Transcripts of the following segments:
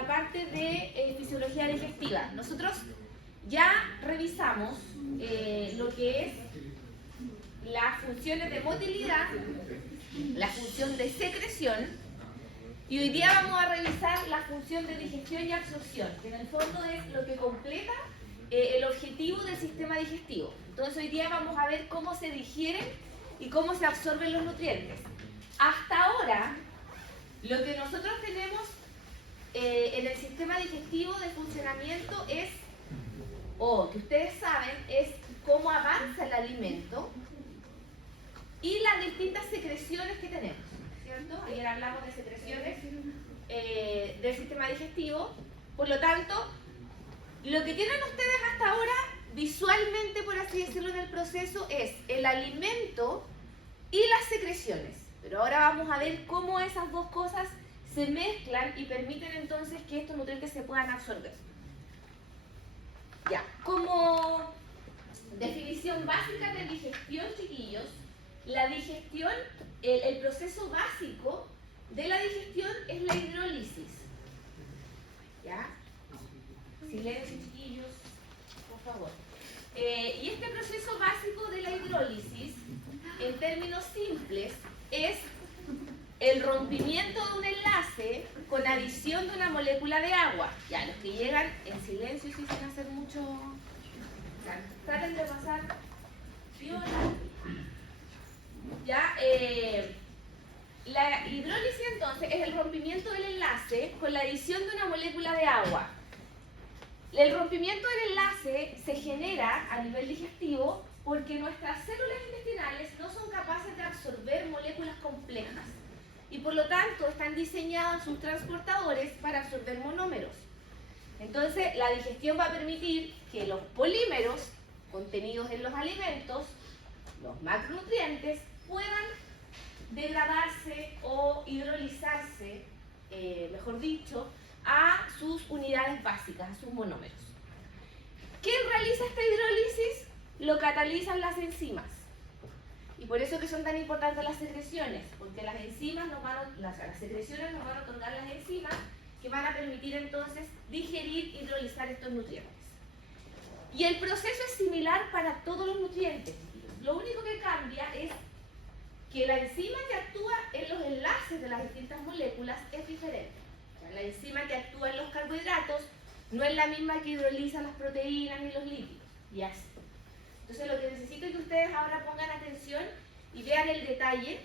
la parte de fisiología digestiva. Nosotros ya revisamos lo que es las funciones de motilidad, la función de secreción, y hoy día vamos a revisar la función de digestión y absorción, que en el fondo es lo que completa el objetivo del sistema digestivo. Entonces hoy día vamos a ver cómo se digieren y cómo se absorben los nutrientes. Hasta ahora, lo que nosotros tenemos en el sistema digestivo de funcionamiento es, o que ustedes saben, es cómo avanza el alimento y las distintas secreciones que tenemos, ¿cierto? Ayer hablamos de secreciones del sistema digestivo. Por lo tanto, lo que tienen ustedes hasta ahora, visualmente, por así decirlo, en el proceso, es el alimento y las secreciones. Pero ahora vamos a ver cómo esas dos cosas se mezclan y permiten entonces que estos nutrientes se puedan absorber. Ya, como definición básica de digestión, chiquillos, la digestión, el proceso básico de la digestión es la hidrólisis. ¿Ya? Silencio, chiquillos, por favor. Y este proceso básico de la hidrólisis, en términos simples, es el rompimiento de un enlace con adición de una molécula de agua. Ya, los que llegan en silencio y sin hacer mucho... Traten de pasar viola. Ya, la hidrólisis entonces es el rompimiento del enlace con la adición de una molécula de agua. El rompimiento del enlace se genera a nivel digestivo porque nuestras células intestinales no son capaces de absorber moléculas complejas y por lo tanto están diseñadas sus transportadores para absorber monómeros. Entonces la digestión va a permitir que los polímeros contenidos en los alimentos, los macronutrientes, puedan degradarse o hidrolizarse, mejor dicho, a sus unidades básicas, a sus monómeros. ¿Quién realiza esta hidrólisis? Lo catalizan las enzimas. Y por eso que son tan importantes las secreciones, porque las enzimas las secreciones nos van a otorgar las enzimas que van a permitir entonces digerir y hidrolizar estos nutrientes. Y el proceso es similar para todos los nutrientes. Lo único que cambia es que la enzima que actúa en los enlaces de las distintas moléculas es diferente. O sea, la enzima que actúa en los carbohidratos no es la misma que hidroliza las proteínas y los lípidos. Y así. Entonces lo que necesito es que ustedes ahora pongan atención y vean el detalle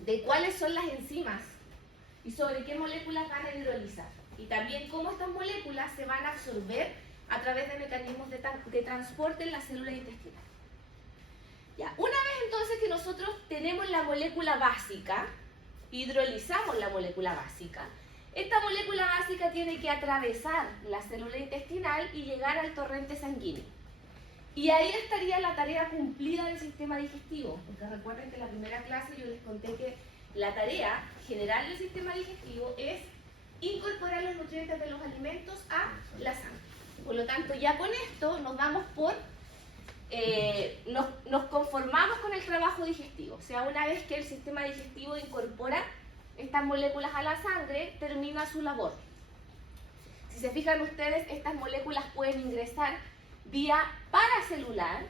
de cuáles son las enzimas y sobre qué moléculas van a hidrolizar. Y también cómo estas moléculas se van a absorber a través de mecanismos de transporte en la célula intestinal. Ya, una vez entonces que nosotros tenemos la molécula básica, hidrolizamos la molécula básica, esta molécula básica tiene que atravesar la célula intestinal y llegar al torrente sanguíneo. Y ahí estaría la tarea cumplida del sistema digestivo, porque recuerden que en la primera clase yo les conté que la tarea general del sistema digestivo es incorporar los nutrientes de los alimentos a la sangre. Por lo tanto, ya con esto nos damos por... nos conformamos con el trabajo digestivo. O sea, una vez que el sistema digestivo incorpora estas moléculas a la sangre, termina su labor. Si se fijan ustedes, estas moléculas pueden ingresar vía paracelular,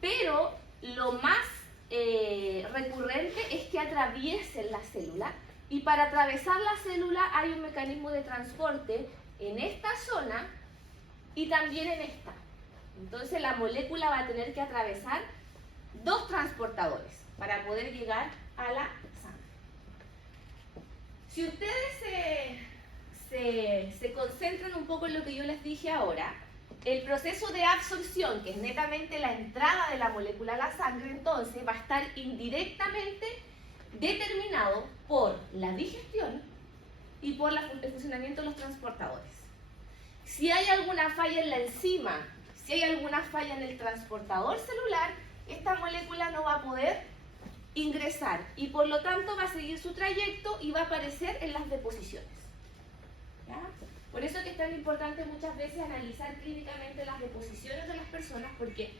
pero lo más recurrente es que atraviesen la célula, y para atravesar la célula hay un mecanismo de transporte en esta zona y también en esta. Entonces la molécula va a tener que atravesar dos transportadores para poder llegar a la sangre. Si ustedes se concentran un poco en lo que yo les dije ahora, el proceso de absorción, que es netamente la entrada de la molécula a la sangre, entonces va a estar indirectamente determinado por la digestión y por el funcionamiento de los transportadores. Si hay alguna falla en la enzima, si hay alguna falla en el transportador celular, esta molécula no va a poder ingresar y por lo tanto va a seguir su trayecto y va a aparecer en las deposiciones. ¿Ya? Por eso que es tan importante muchas veces analizar clínicamente las deposiciones de las personas, porque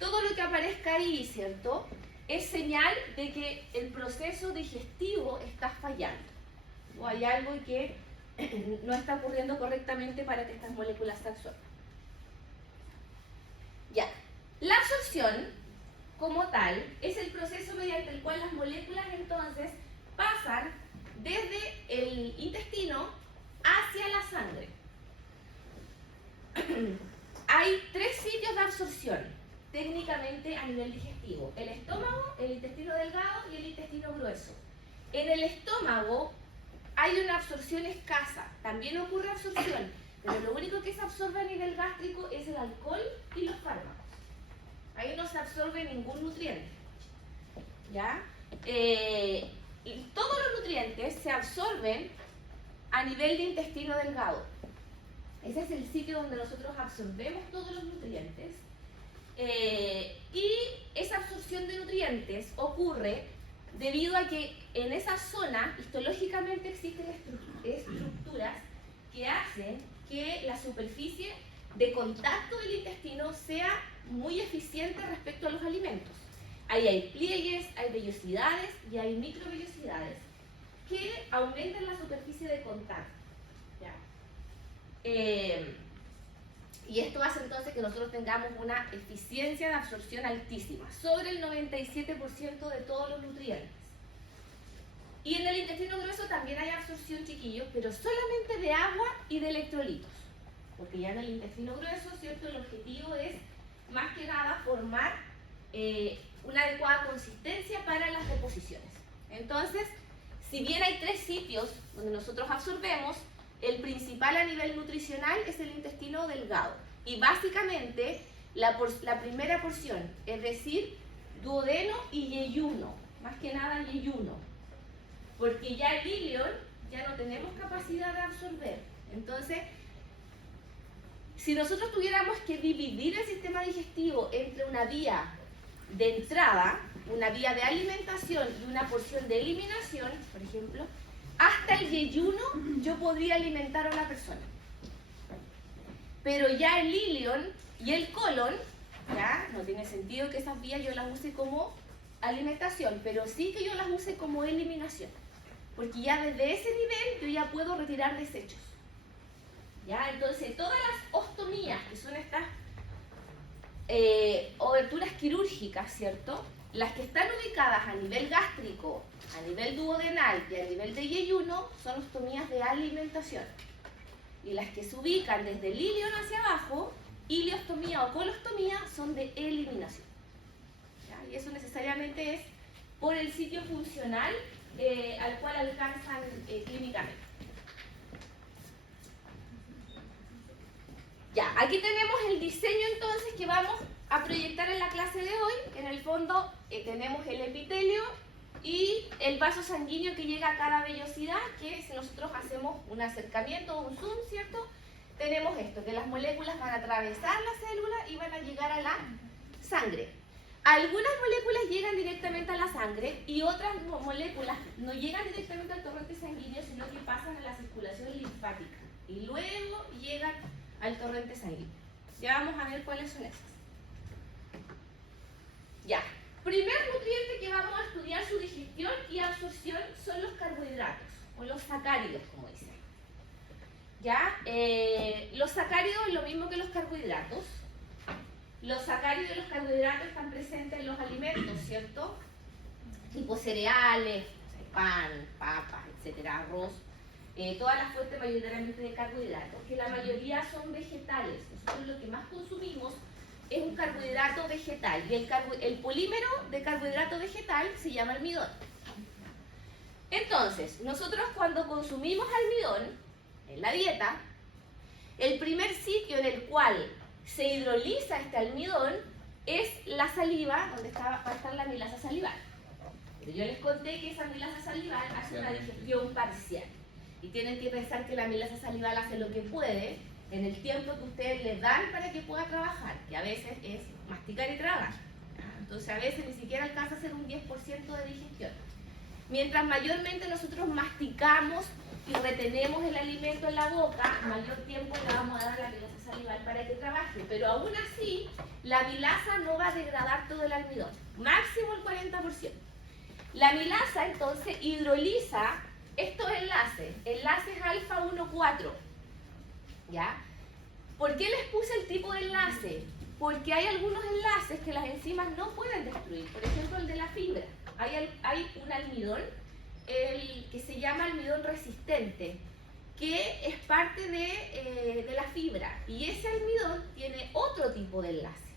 todo lo que aparezca ahí, ¿cierto?, es señal de que el proceso digestivo está fallando o hay algo que no está ocurriendo correctamente para que estas moléculas se absorban. Ya, la absorción como tal es el proceso mediante el cual las moléculas entonces pasan desde el intestino hacia la sangre. Hay 3 sitios de absorción técnicamente a nivel digestivo: el estómago, el intestino delgado y el intestino grueso. En el estómago hay una absorción escasa, también ocurre absorción, pero lo único que se absorbe a nivel gástrico es el alcohol y los fármacos. Ahí no se absorbe ningún nutriente, ¿ya? Todos los nutrientes se absorben a nivel de intestino delgado. Ese es el sitio donde nosotros absorbemos todos los nutrientes. Y esa absorción de nutrientes ocurre debido a que en esa zona histológicamente existen estructuras que hacen que la superficie de contacto del intestino sea muy eficiente respecto a los alimentos. Ahí hay pliegues, hay vellosidades y hay microvellosidades que aumentan la superficie de contacto, ¿ya? Y esto hace entonces que nosotros tengamos una eficiencia de absorción altísima, sobre el 97% de todos los nutrientes. Y en el intestino grueso también hay absorción, chiquillos, pero solamente de agua y de electrolitos. Porque ya en el intestino grueso, ¿cierto?, el objetivo es más que nada formar una adecuada consistencia para las deposiciones. Entonces, si bien hay 3 sitios donde nosotros absorbemos, el principal a nivel nutricional es el intestino delgado. Y básicamente la primera porción, es decir, duodeno y yeyuno, más que nada yeyuno. Porque ya el ilion ya no tenemos capacidad de absorber. Entonces, si nosotros tuviéramos que dividir el sistema digestivo entre una vía de entrada, una vía de alimentación y una porción de eliminación, por ejemplo, hasta el yeyuno yo podría alimentar a una persona. Pero ya el ilion y el colon, ya no tiene sentido que esas vías yo las use como alimentación, pero sí que yo las use como eliminación. Porque ya desde ese nivel yo ya puedo retirar desechos. ¿Ya? Entonces, todas las ostomías, que son estas oberturas quirúrgicas, ¿cierto?, las que están ubicadas a nivel gástrico, a nivel duodenal y a nivel de yeyuno, son ostomías de alimentación. Y las que se ubican desde el ilion hacia abajo, ileostomía o colostomía, son de eliminación. ¿Ya? Y eso necesariamente es por el sitio funcional al cual alcanzan clínicamente. Ya, aquí tenemos el diseño entonces que vamos a proyectar en la clase de hoy. En el fondo tenemos el epitelio y el vaso sanguíneo que llega a cada vellosidad, que si nosotros hacemos un acercamiento o un zoom, ¿cierto?, tenemos esto, que las moléculas van a atravesar la célula y van a llegar a la sangre. Algunas moléculas llegan directamente a la sangre y otras moléculas no llegan directamente al torrente sanguíneo, sino que pasan a la circulación linfática y luego llegan al torrente sanguíneo. Ya vamos a ver cuáles son esas. Ya, primer nutriente que vamos a estudiar su digestión y absorción son los carbohidratos, o los sacáridos, como dicen. Ya, los sacáridos es lo mismo que los carbohidratos. Los sacáridos y los carbohidratos están presentes en los alimentos, ¿cierto? Tipo cereales, pan, papas, etcétera, arroz. Todas las fuentes mayoritariamente de carbohidratos, que la mayoría son vegetales. Nosotros lo que más consumimos es un carbohidrato vegetal. Y el polímero de carbohidrato vegetal se llama almidón. Entonces, nosotros cuando consumimos almidón en la dieta, el primer sitio en el cual se hidroliza este almidón es la saliva, donde va a estar la amilasa salival. Pero yo les conté que esa amilasa salival hace una digestión parcial. Y tienen que pensar que la amilasa salival hace lo que puede en el tiempo que ustedes le dan para que pueda trabajar, que a veces es masticar y tragar. Entonces a veces ni siquiera alcanza a hacer un 10% de digestión. Mientras mayormente nosotros masticamos y retenemos el alimento en la boca, mayor tiempo le vamos a dar a la amilasa salival para que trabaje. Pero aún así, la amilasa no va a degradar todo el almidón, máximo el 40%. La amilasa entonces hidroliza estos enlaces alfa 1,4, ¿ya? ¿Por qué les puse el tipo de enlace? Porque hay algunos enlaces que las enzimas no pueden destruir, por ejemplo el de la fibra. Hay un almidón, el que se llama almidón resistente, que es parte de la fibra, y ese almidón tiene otro tipo de enlace,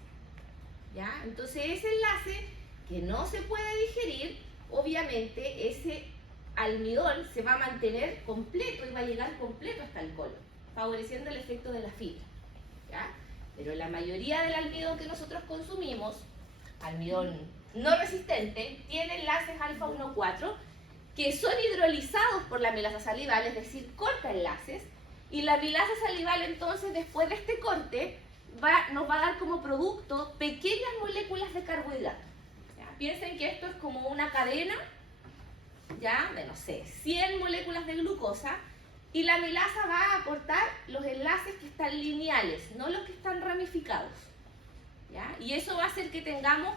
¿ya? Entonces ese enlace que no se puede digerir, obviamente ese almidón se va a mantener completo y va a llegar completo hasta el colon, favoreciendo el efecto de la fibra, ¿ya? Pero la mayoría del almidón que nosotros consumimos, almidón no resistente, tiene enlaces alfa 1,4 que son hidrolizados por la milasa salival, es decir, corta enlaces, y la milasa salival entonces después de este corte nos va a dar como producto pequeñas moléculas de carbohidrato. ¿Ya? Piensen que esto es como una cadena, ya, de no sé, 100 moléculas de glucosa, y la milasa va a cortar los enlaces que están lineales, no los que están ramificados, ¿ya? Y eso va a hacer que tengamos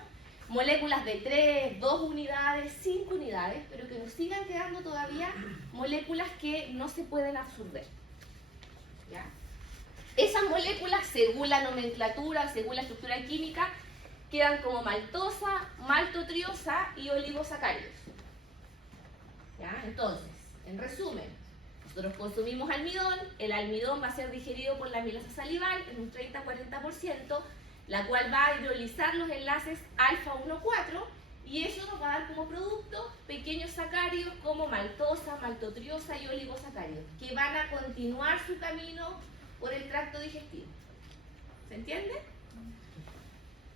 moléculas de 3, 2 unidades, 5 unidades, pero que nos sigan quedando todavía moléculas que no se pueden absorber, ¿ya? Esas moléculas, según la nomenclatura, según la estructura química, quedan como maltosa, maltotriosa y oligosacáridos, ¿ya? Entonces, en resumen, nosotros consumimos almidón, el almidón va a ser digerido por la milasa salival en un 30-40%, la cual va a hidrolizar los enlaces alfa 1,4, y eso nos va a dar como producto pequeños sacáridos como maltosa, maltotriosa y oligosacáridos, que van a continuar su camino por el tracto digestivo. ¿Se entiende?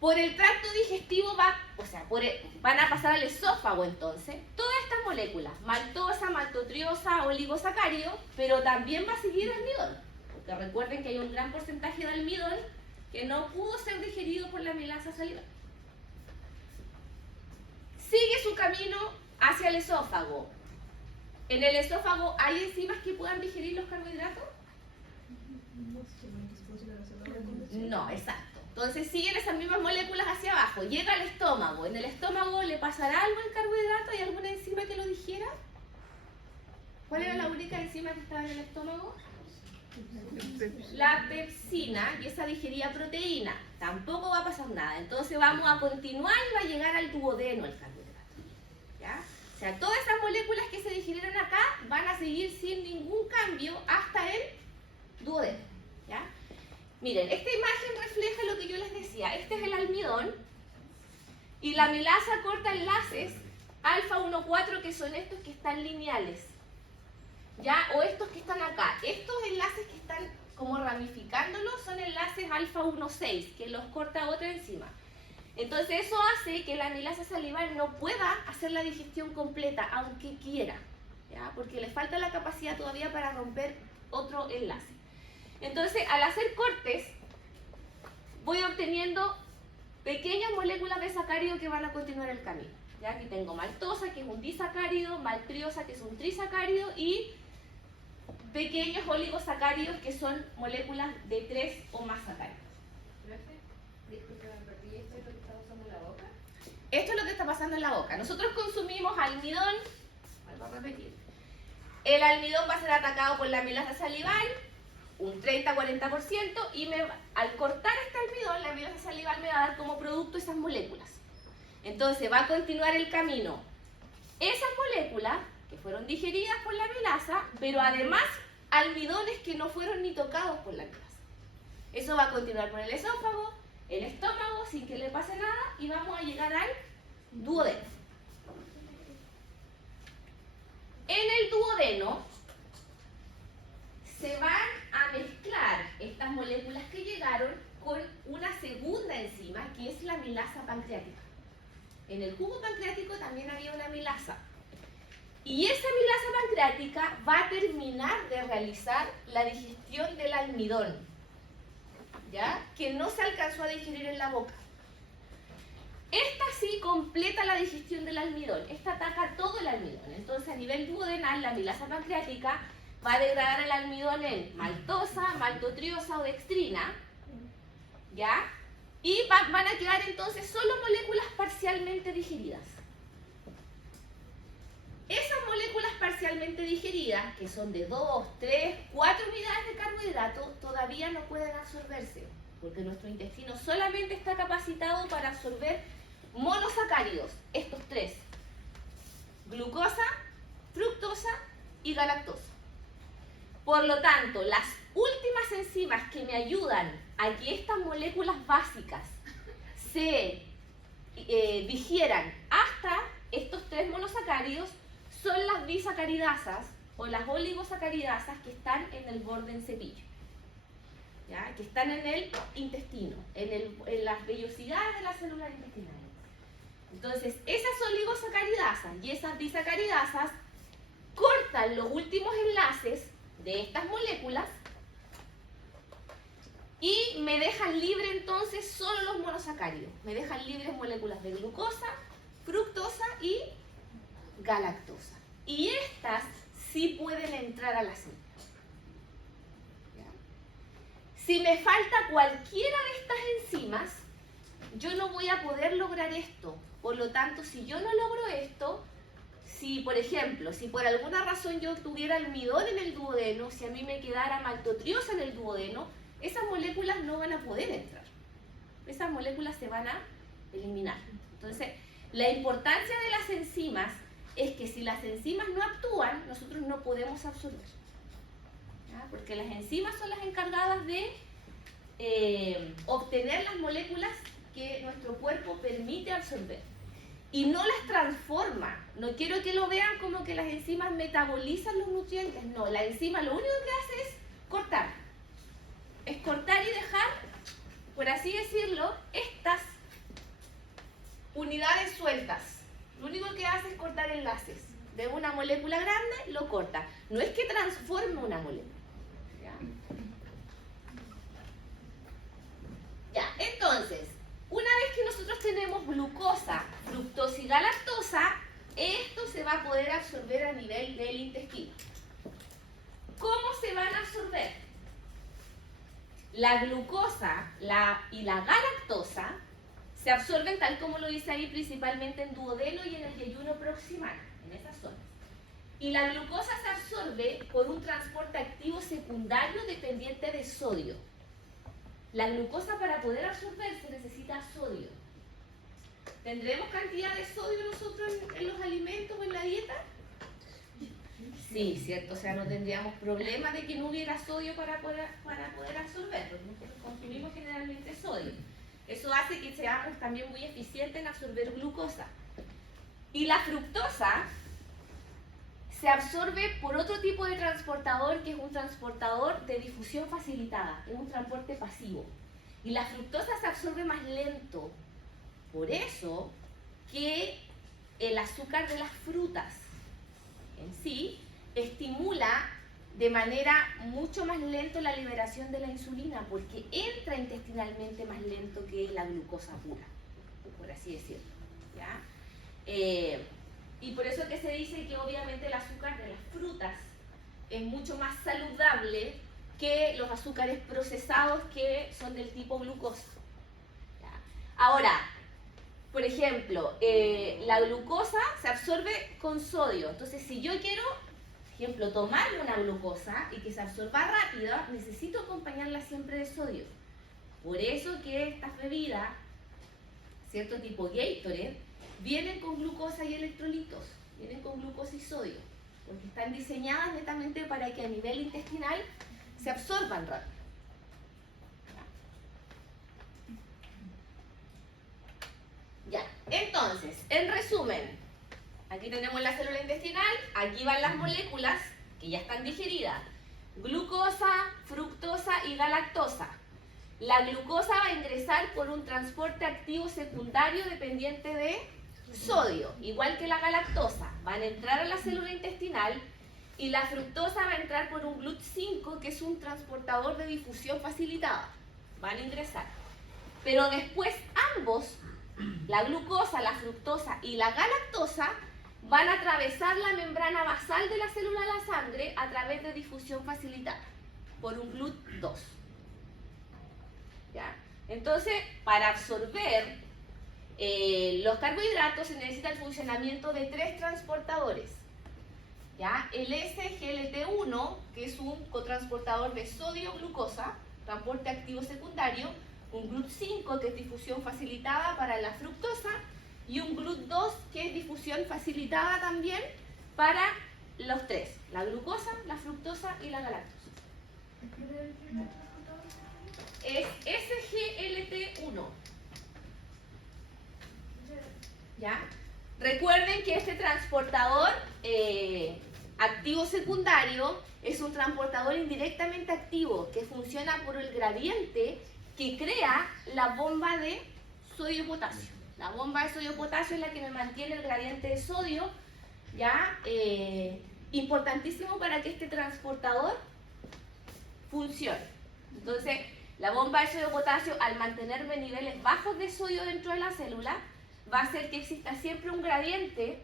Por el tracto digestivo van a pasar al esófago entonces todas estas moléculas, maltosa, maltotriosa, oligosacárido, pero también va a seguir almidón, porque recuerden que hay un gran porcentaje de almidón que no pudo ser digerido por la milasa salival. Sigue su camino hacia el esófago. ¿En el esófago hay enzimas que puedan digerir los carbohidratos? No, exacto. Entonces siguen esas mismas moléculas hacia abajo. Llega al estómago. ¿En el estómago le pasará algo al carbohidrato? ¿Hay alguna enzima que lo digiera? ¿Cuál era la única enzima que estaba en el estómago? La pepsina, y esa digería proteína. Tampoco va a pasar nada. Entonces vamos a continuar y va a llegar al duodeno el carbohidrato, ¿ya? O sea, todas esas moléculas que se digirieron acá van a seguir sin ningún cambio hasta el duodeno, ¿ya? Miren, esta imagen refleja lo que yo les decía. Este es el almidón y la milasa corta enlaces alfa 1,4, que son estos que están lineales, ¿ya? O estos que están acá. Estos enlaces que están como ramificándolos son enlaces alfa 1,6, que los corta otra enzima. Entonces eso hace que la milasa salival no pueda hacer la digestión completa, aunque quiera, ¿ya? Porque le falta la capacidad todavía para romper otro enlace. Entonces, al hacer cortes, voy obteniendo pequeñas moléculas de sacárido que van a continuar el camino. ¿Ya? Aquí tengo maltosa, que es un disacárido, maltriosa, que es un trisacárido, y pequeños oligosacáridos, que son moléculas de 3 o más sacáridos. Disculpe, me perdí. ¿Esto es lo que está pasando en la boca? Esto es lo que está pasando en la boca. Nosotros consumimos almidón, vuelvo a repetir. El almidón va a ser atacado por la milasa salival, un 30-40%, y al cortar este almidón, la milasa salival me va a dar como producto esas moléculas. Entonces va a continuar el camino. Esas moléculas que fueron digeridas por la milasa, pero además almidones que no fueron ni tocados por la milasa. Eso va a continuar por el esófago, el estómago, sin que le pase nada, y vamos a llegar al duodeno. En el duodeno se van a mezclar estas moléculas que llegaron con una segunda enzima, que es la milasa pancreática. En el jugo pancreático también había una milasa. Y esa milasa pancreática va a terminar de realizar la digestión del almidón, ¿ya? Que no se alcanzó a digerir en la boca. Esta sí completa la digestión del almidón. Esta ataca todo el almidón. Entonces, a nivel duodenal, la milasa pancreática va a degradar el almidón en maltosa, maltotriosa o dextrina, ¿ya? Y van a quedar entonces solo moléculas parcialmente digeridas. Esas moléculas moléculas parcialmente digeridas, que son de 2, 3, 4 unidades de carbohidrato, todavía no pueden absorberse, porque nuestro intestino solamente está capacitado para absorber monosacáridos, estos tres: glucosa, fructosa y galactosa. Por lo tanto, las últimas enzimas que me ayudan a que estas moléculas básicas se digieran hasta estos tres monosacáridos son las disacaridasas o las oligosacaridasas que están en el borde en cepillo, ¿ya? Que están en el intestino, en las vellosidades de las células intestinales. Entonces, esas oligosacaridasas y esas disacaridasas cortan los últimos enlaces de estas moléculas y me dejan libre entonces solo los monosacáridos. Me dejan libres moléculas de glucosa, fructosa y galactosa. Y estas sí pueden entrar a la célula. Si me falta cualquiera de estas enzimas, yo no voy a poder lograr esto. Por lo tanto, si yo no logro esto, si por ejemplo, si por alguna razón yo tuviera almidón en el duodeno, si a mí me quedara maltotriosa en el duodeno, esas moléculas no van a poder entrar. Esas moléculas se van a eliminar. Entonces, la importancia de las enzimas es que si las enzimas no actúan, nosotros no podemos absorber. ¿Ya? Porque las enzimas son las encargadas de obtener las moléculas que nuestro cuerpo permite absorber. Y no las transforma. No quiero que lo vean como que las enzimas metabolizan los nutrientes. No, la enzima lo único que hace es cortar. Es cortar y dejar, por así decirlo, estas unidades sueltas. Lo único que hace es cortar enlaces. De una molécula grande, lo corta. No es que transforme una molécula. Ya, entonces, una vez que nosotros tenemos glucosa, fructosa y galactosa, esto se va a poder absorber a nivel del intestino. ¿Cómo se van a absorber? La glucosa y la galactosa se absorben tal como lo dice ahí, principalmente en duodeno y en el yeyuno proximal, en esas zonas. Y la glucosa se absorbe por un transporte activo secundario dependiente de sodio. La glucosa, para poder absorberse, necesita sodio. ¿Tendremos cantidad de sodio nosotros en los alimentos o en la dieta? Sí, cierto, o sea, no tendríamos problema de que no hubiera sodio para poder absorberlo. Nosotros consumimos generalmente sodio. Eso hace que seamos también muy eficientes en absorber glucosa. Y la fructosa se absorbe por otro tipo de transportador, que es un transportador de difusión facilitada, es un transporte pasivo. Y la fructosa se absorbe más lento. Por eso que el azúcar de las frutas en sí estimula de manera mucho más lento la liberación de la insulina, porque entra intestinalmente más lento que la glucosa pura, por así decirlo, ¿ya? Y por eso que se dice que obviamente el azúcar de las frutas es mucho más saludable que los azúcares procesados que son del tipo glucosa. ¿Ya? Ahora, por ejemplo, la glucosa se absorbe con sodio. Entonces, si yo quiero, por ejemplo, tomar una glucosa y que se absorba rápido, necesito acompañarla siempre de sodio. Por eso que estas bebidas, cierto tipo Gatorade, vienen con glucosa y electrolitos, vienen con glucosa y sodio, porque están diseñadas netamente para que a nivel intestinal se absorban rápido. Ya, entonces, en resumen, aquí tenemos la célula intestinal, aquí van las moléculas que ya están digeridas, glucosa, fructosa y galactosa. La glucosa va a ingresar por un transporte activo secundario dependiente de sodio, igual que la galactosa. Van a entrar a la célula intestinal y la fructosa va a entrar por un GLUT5, que es un transportador de difusión facilitada. Van a ingresar. Pero después ambos, la glucosa, la fructosa y la galactosa, van a atravesar la membrana basal de la célula de la sangre a través de difusión facilitada por un GLUT2. ¿Ya? Entonces, para absorber los carbohidratos se necesita el funcionamiento de tres transportadores. ¿Ya? El SGLT1, que es un cotransportador de sodio-glucosa, transporte activo secundario, un GLUT5, que es difusión facilitada para la fructosa, y un GLUT2, que es difusión facilitada también para los tres, la glucosa, la fructosa y la galactosa. Es SGLT1. ¿Ya? Recuerden que este transportador activo secundario es un transportador indirectamente activo que funciona por el gradiente que crea la bomba de sodio-potasio. La bomba de sodio-potasio es la que me mantiene el gradiente de sodio, ¿ya? Importantísimo para que este transportador funcione. Entonces, la bomba de sodio-potasio, al mantenerme niveles bajos de sodio dentro de la célula, va a hacer que exista siempre un gradiente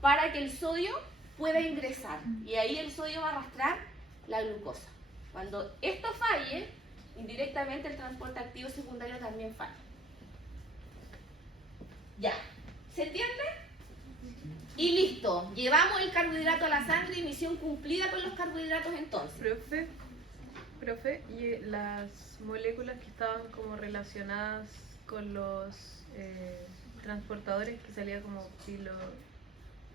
para que el sodio pueda ingresar. Y ahí el sodio va a arrastrar la glucosa. Cuando esto falle, indirectamente el transporte activo secundario también falla. Ya. ¿Se entiende? Y listo. Llevamos el carbohidrato a la sangre y misión cumplida con los carbohidratos entonces. Profe, y las moléculas que estaban como relacionadas con los transportadores, que salía como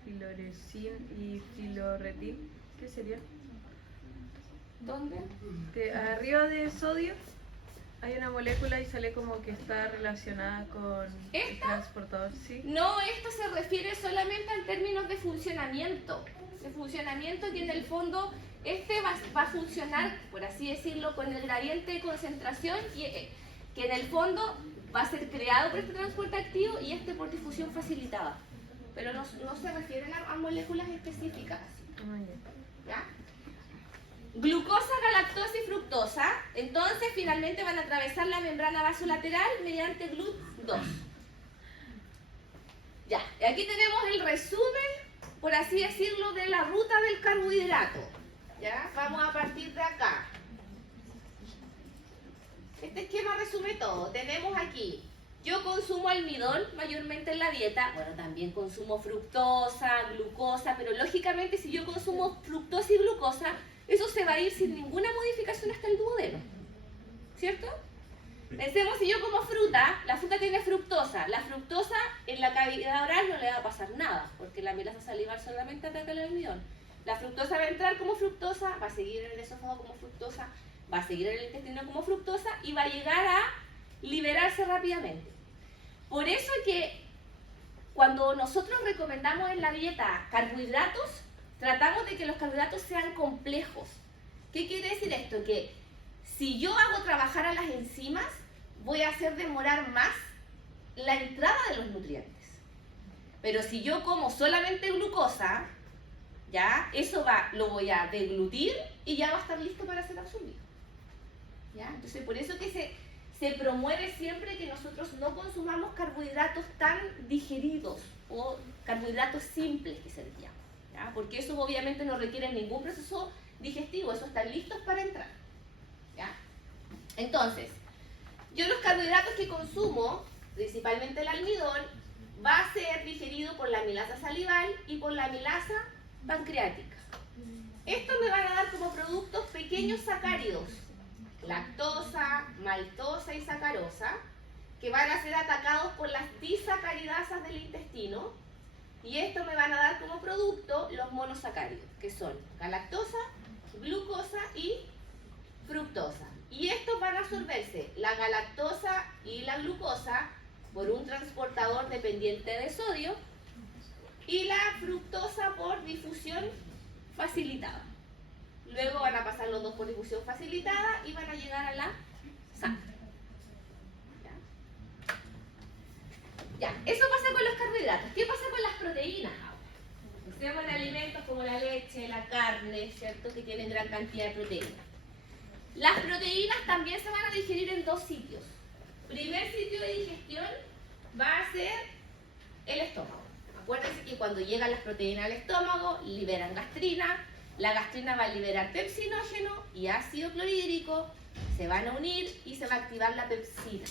filoresin y filoretin, ¿qué sería? ¿Dónde? Que arriba de sodio hay una molécula y sale como que está relacionada con el ¿Esta? transportador, ¿sí? No, esto se refiere solamente en términos de funcionamiento. De funcionamiento que en el fondo este va a funcionar, por así decirlo, con el gradiente de concentración que en el fondo va a ser creado por este transporte activo y este por difusión facilitada. Pero no se refieren a moléculas específicas. ¿Ya? Glucosa, galactosa y fructosa, entonces finalmente van a atravesar la membrana vasolateral mediante GLUT2. Ya, y aquí tenemos el resumen, por así decirlo, de la ruta del carbohidrato. ¿Ya? Vamos a partir de acá. Este esquema resume todo. Tenemos aquí, yo consumo almidón mayormente en la dieta, bueno, también consumo fructosa, glucosa, pero lógicamente si yo consumo fructosa y glucosa, eso se va a ir sin ninguna modificación hasta el duodeno, ¿cierto? Pensemos si yo como fruta, la fruta tiene fructosa, la fructosa en la cavidad oral no le va a pasar nada, porque la amilasa salival solamente ataca el almidón. La fructosa va a entrar como fructosa, va a seguir en el esófago como fructosa, va a seguir en el intestino como fructosa y va a llegar a liberarse rápidamente. Por eso que cuando nosotros recomendamos en la dieta carbohidratos, tratamos de que los carbohidratos sean complejos. ¿Qué quiere decir esto? Que si yo hago trabajar a las enzimas, voy a hacer demorar más la entrada de los nutrientes. Pero si yo como solamente glucosa, ya, eso lo voy a deglutir y ya va a estar listo para ser absorbido. ¿Ya? Entonces, por eso que se promueve siempre que nosotros no consumamos carbohidratos tan digeridos o carbohidratos simples que se les llama. ¿Ya? Porque esos obviamente no requieren ningún proceso digestivo, esos están listos para entrar. ¿Ya? Entonces, yo los carbohidratos que consumo, principalmente el almidón, va a ser digerido por la amilasa salival y por la amilasa pancreática. Estos me van a dar como productos pequeños sacáridos, lactosa, maltosa y sacarosa, que van a ser atacados por las disacaridasas del intestino, y estos me van a dar como producto los monosacáridos, que son galactosa, glucosa y fructosa. Y estos van a absorberse, la galactosa y la glucosa, por un transportador dependiente de sodio, y la fructosa por difusión facilitada. Luego van a pasar los dos por difusión facilitada y van a llegar a la sangre. ¿Ya? Eso pasa con los carbohidratos. ¿Qué pasa con las proteínas ahora? Pensemos en alimentos como la leche, la carne, ¿cierto? Que tienen gran cantidad de proteínas. Las proteínas también se van a digerir en dos sitios. Primer sitio de digestión va a ser el estómago. Acuérdense que cuando llegan las proteínas al estómago, liberan gastrina. La gastrina va a liberar pepsinógeno y ácido clorhídrico, se van a unir y se va a activar la pepsina.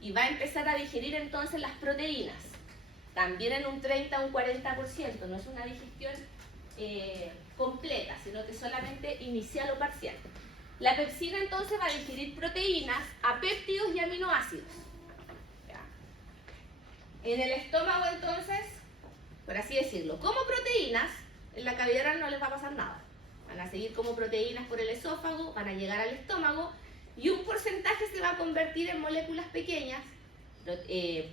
Y va a empezar a digerir entonces las proteínas. También en un 30 o un 40%, no es una digestión completa, sino que solamente inicial o parcial. La pepsina entonces va a digerir proteínas, apéptidos y aminoácidos. ¿Ya? En el estómago entonces, por así decirlo, como proteínas, en la cavidad oral no les va a pasar nada. Van a seguir como proteínas por el esófago, van a llegar al estómago y un porcentaje se va a convertir en moléculas pequeñas,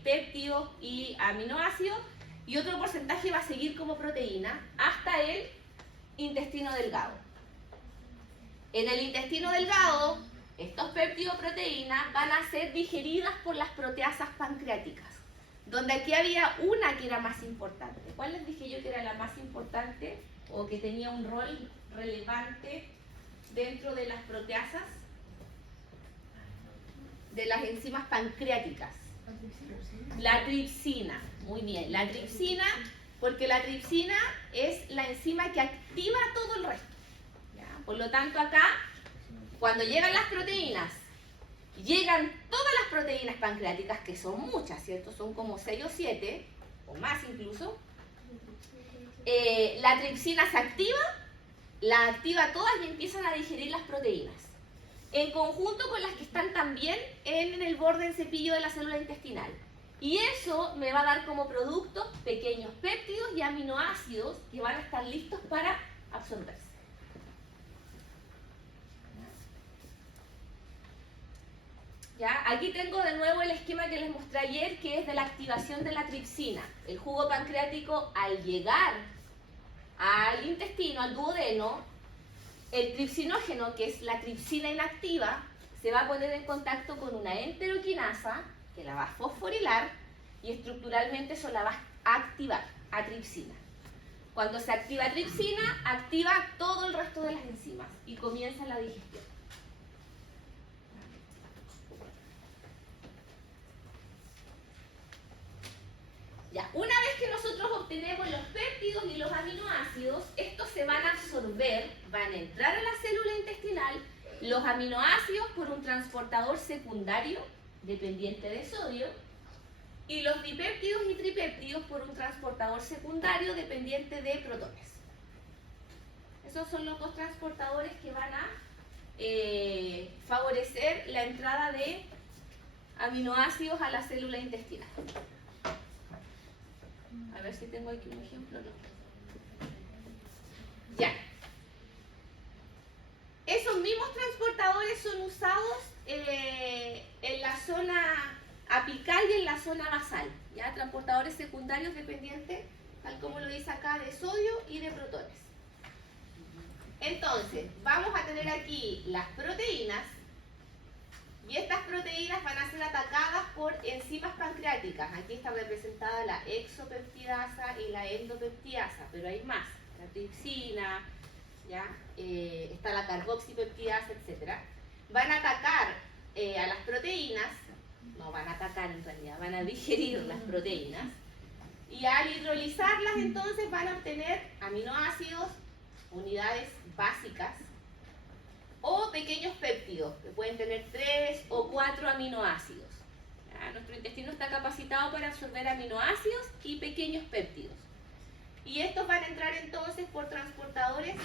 péptidos y aminoácidos, y otro porcentaje va a seguir como proteína hasta el intestino delgado. En el intestino delgado, estos péptidos proteínas van a ser digeridas por las proteasas pancreáticas, donde aquí había una que era más importante. ¿Cuál les dije yo que era la más importante o que tenía un rol relevante dentro de las proteasas? De las enzimas pancreáticas. La tripsina. Muy bien, la tripsina, porque la tripsina es la enzima que activa todo el resto. ¿Ya? Por lo tanto, acá, cuando llegan las proteínas, llegan todas las proteínas pancreáticas, que son muchas, ¿cierto? Son como 6 o 7, o más incluso. La tripsina se activa, la activa todas y empiezan a digerir las proteínas, en conjunto con las que están también en el borde del cepillo de la célula intestinal. Y eso me va a dar como producto pequeños péptidos y aminoácidos que van a estar listos para absorberse. ¿Ya? Aquí tengo de nuevo el esquema que les mostré ayer, que es de la activación de la tripsina. El jugo pancreático, al llegar al intestino, al duodeno, el tripsinógeno, que es la tripsina inactiva, se va a poner en contacto con una enteroquinasa que la va a fosforilar y estructuralmente eso la va a activar a tripsina. Cuando se activa tripsina, activa todo el resto de las enzimas y comienza la digestión. Ya, una vez que nosotros obtenemos los péptidos y los aminoácidos, estos se van a absorber, van a entrar a la célula intestinal, los aminoácidos por un transportador secundario dependiente de sodio y los dipéptidos y tripéptidos por un transportador secundario dependiente de protones. Esos son los dos transportadores que van a favorecer la entrada de aminoácidos a la célula intestinal. A ver si tengo aquí un ejemplo, no. Ya. Esos mismos transportadores son usados en la zona apical y en la zona basal. ¿Ya? Transportadores secundarios dependientes, tal como lo dice acá, de sodio y de protones. Entonces, vamos a tener aquí las proteínas. Y estas proteínas van a ser atacadas por enzimas pancreáticas. Aquí está representada la exopeptidasa y la endopeptidasa, pero hay más. La tripsina, ¿ya? Está la carboxipeptidasa, etc. Van a atacar a las proteínas, no van a atacar en realidad, van a digerir las proteínas. Y al hidrolizarlas entonces van a obtener aminoácidos, unidades básicas, o pequeños péptidos, que pueden tener 3 o 4 aminoácidos. ¿Ya? Nuestro intestino está capacitado para absorber aminoácidos y pequeños péptidos. Y estos van a entrar entonces por transportadores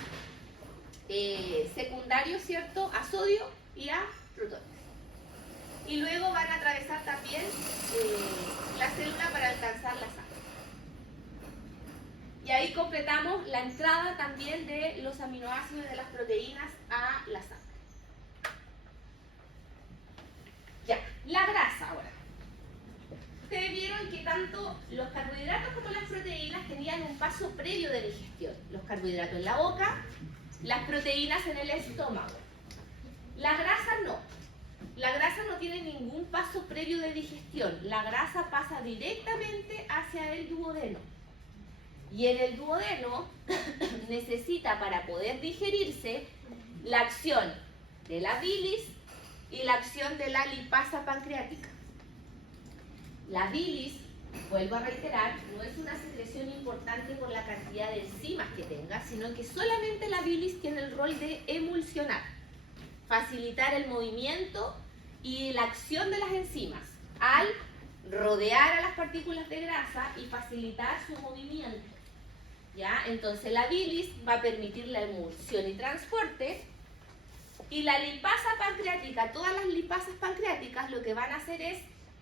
secundarios, ¿cierto?, a sodio y a protones. Y luego van a atravesar también la célula para alcanzar la sangre. Y ahí completamos la entrada también de los aminoácidos y de las proteínas a la sangre. Ya, la grasa ahora. Ustedes vieron que tanto los carbohidratos como las proteínas tenían un paso previo de digestión. Los carbohidratos en la boca, las proteínas en el estómago. La grasa no. La grasa no tiene ningún paso previo de digestión. La grasa pasa directamente hacia el duodeno. Y en el duodeno necesita, para poder digerirse, la acción de la bilis y la acción de la lipasa pancreática. La bilis, vuelvo a reiterar, no es una secreción importante por la cantidad de enzimas que tenga, sino que solamente la bilis tiene el rol de emulsionar, facilitar el movimiento y la acción de las enzimas al rodear a las partículas de grasa y facilitar su movimiento. ¿Ya? Entonces la bilis va a permitir la emulsión y transporte, y la lipasa pancreática, todas las lipasas pancreáticas lo que van a hacer es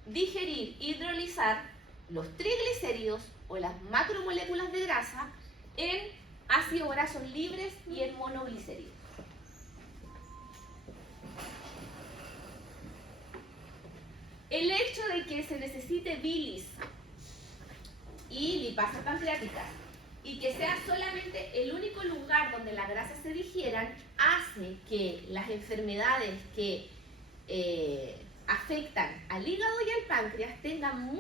digerir, hidrolizar los triglicéridos o las macromoléculas de grasa en ácidos grasos libres y en monoglicéridos. El hecho de que se necesite bilis y lipasas pancreáticas y que sea solamente el único lugar donde las grasas se digieran hace que las enfermedades que afectan al hígado y al páncreas tengan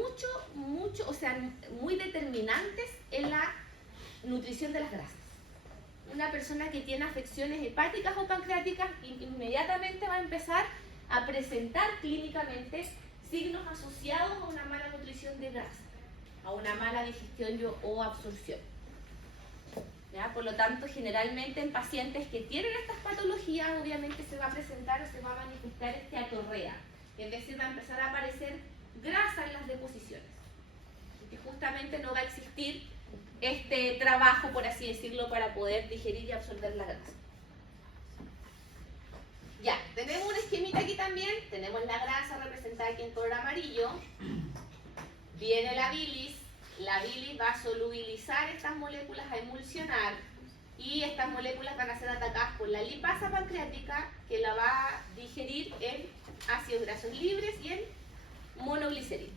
o sea, muy determinantes en la nutrición de las grasas. Una persona que tiene afecciones hepáticas o pancreáticas inmediatamente va a empezar a presentar clínicamente signos asociados a una mala nutrición de grasa, a una mala digestión o absorción. ¿Ya? Por lo tanto, generalmente en pacientes que tienen estas patologías, obviamente se va a presentar o se va a manifestar esteatorrea, es decir, va a empezar a aparecer grasa en las deposiciones, porque justamente no va a existir este trabajo, por así decirlo, para poder digerir y absorber la grasa. Ya, tenemos un esquemita aquí también, tenemos la grasa representada aquí en color amarillo, viene la bilis va a solubilizar estas moléculas, a emulsionar, y estas moléculas van a ser atacadas por la lipasa pancreática, que la va a digerir en ácidos grasos libres y en monoglicéridos.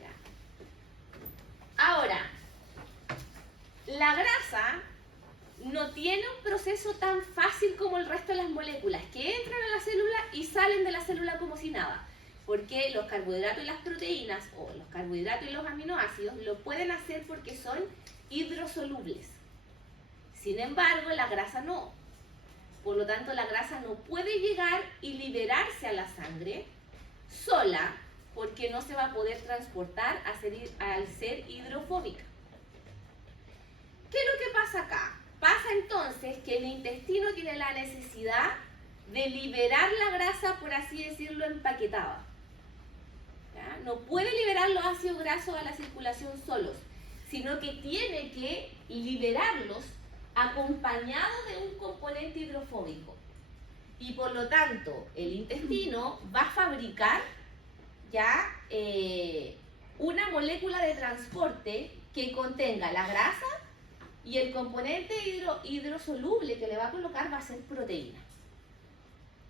¿Ya? Ahora, la grasa no tiene un proceso tan fácil como el resto de las moléculas, que entran a la célula y salen de la célula como si nada. Porque los carbohidratos y las proteínas, o los carbohidratos y los aminoácidos, lo pueden hacer porque son hidrosolubles. Sin embargo, la grasa no. Por lo tanto, la grasa no puede llegar y liberarse a la sangre sola, porque no se va a poder transportar al ser hidrofóbica. ¿Qué es lo que pasa acá? Pasa entonces que el intestino tiene la necesidad de liberar la grasa, por así decirlo, empaquetada. ¿Ya? No puede liberar los ácidos grasos a la circulación solos, sino que tiene que liberarlos acompañado de un componente hidrofóbico. Y por lo tanto, el intestino va a fabricar ya una molécula de transporte que contenga la grasa, y el componente hidrosoluble que le va a colocar va a ser proteína.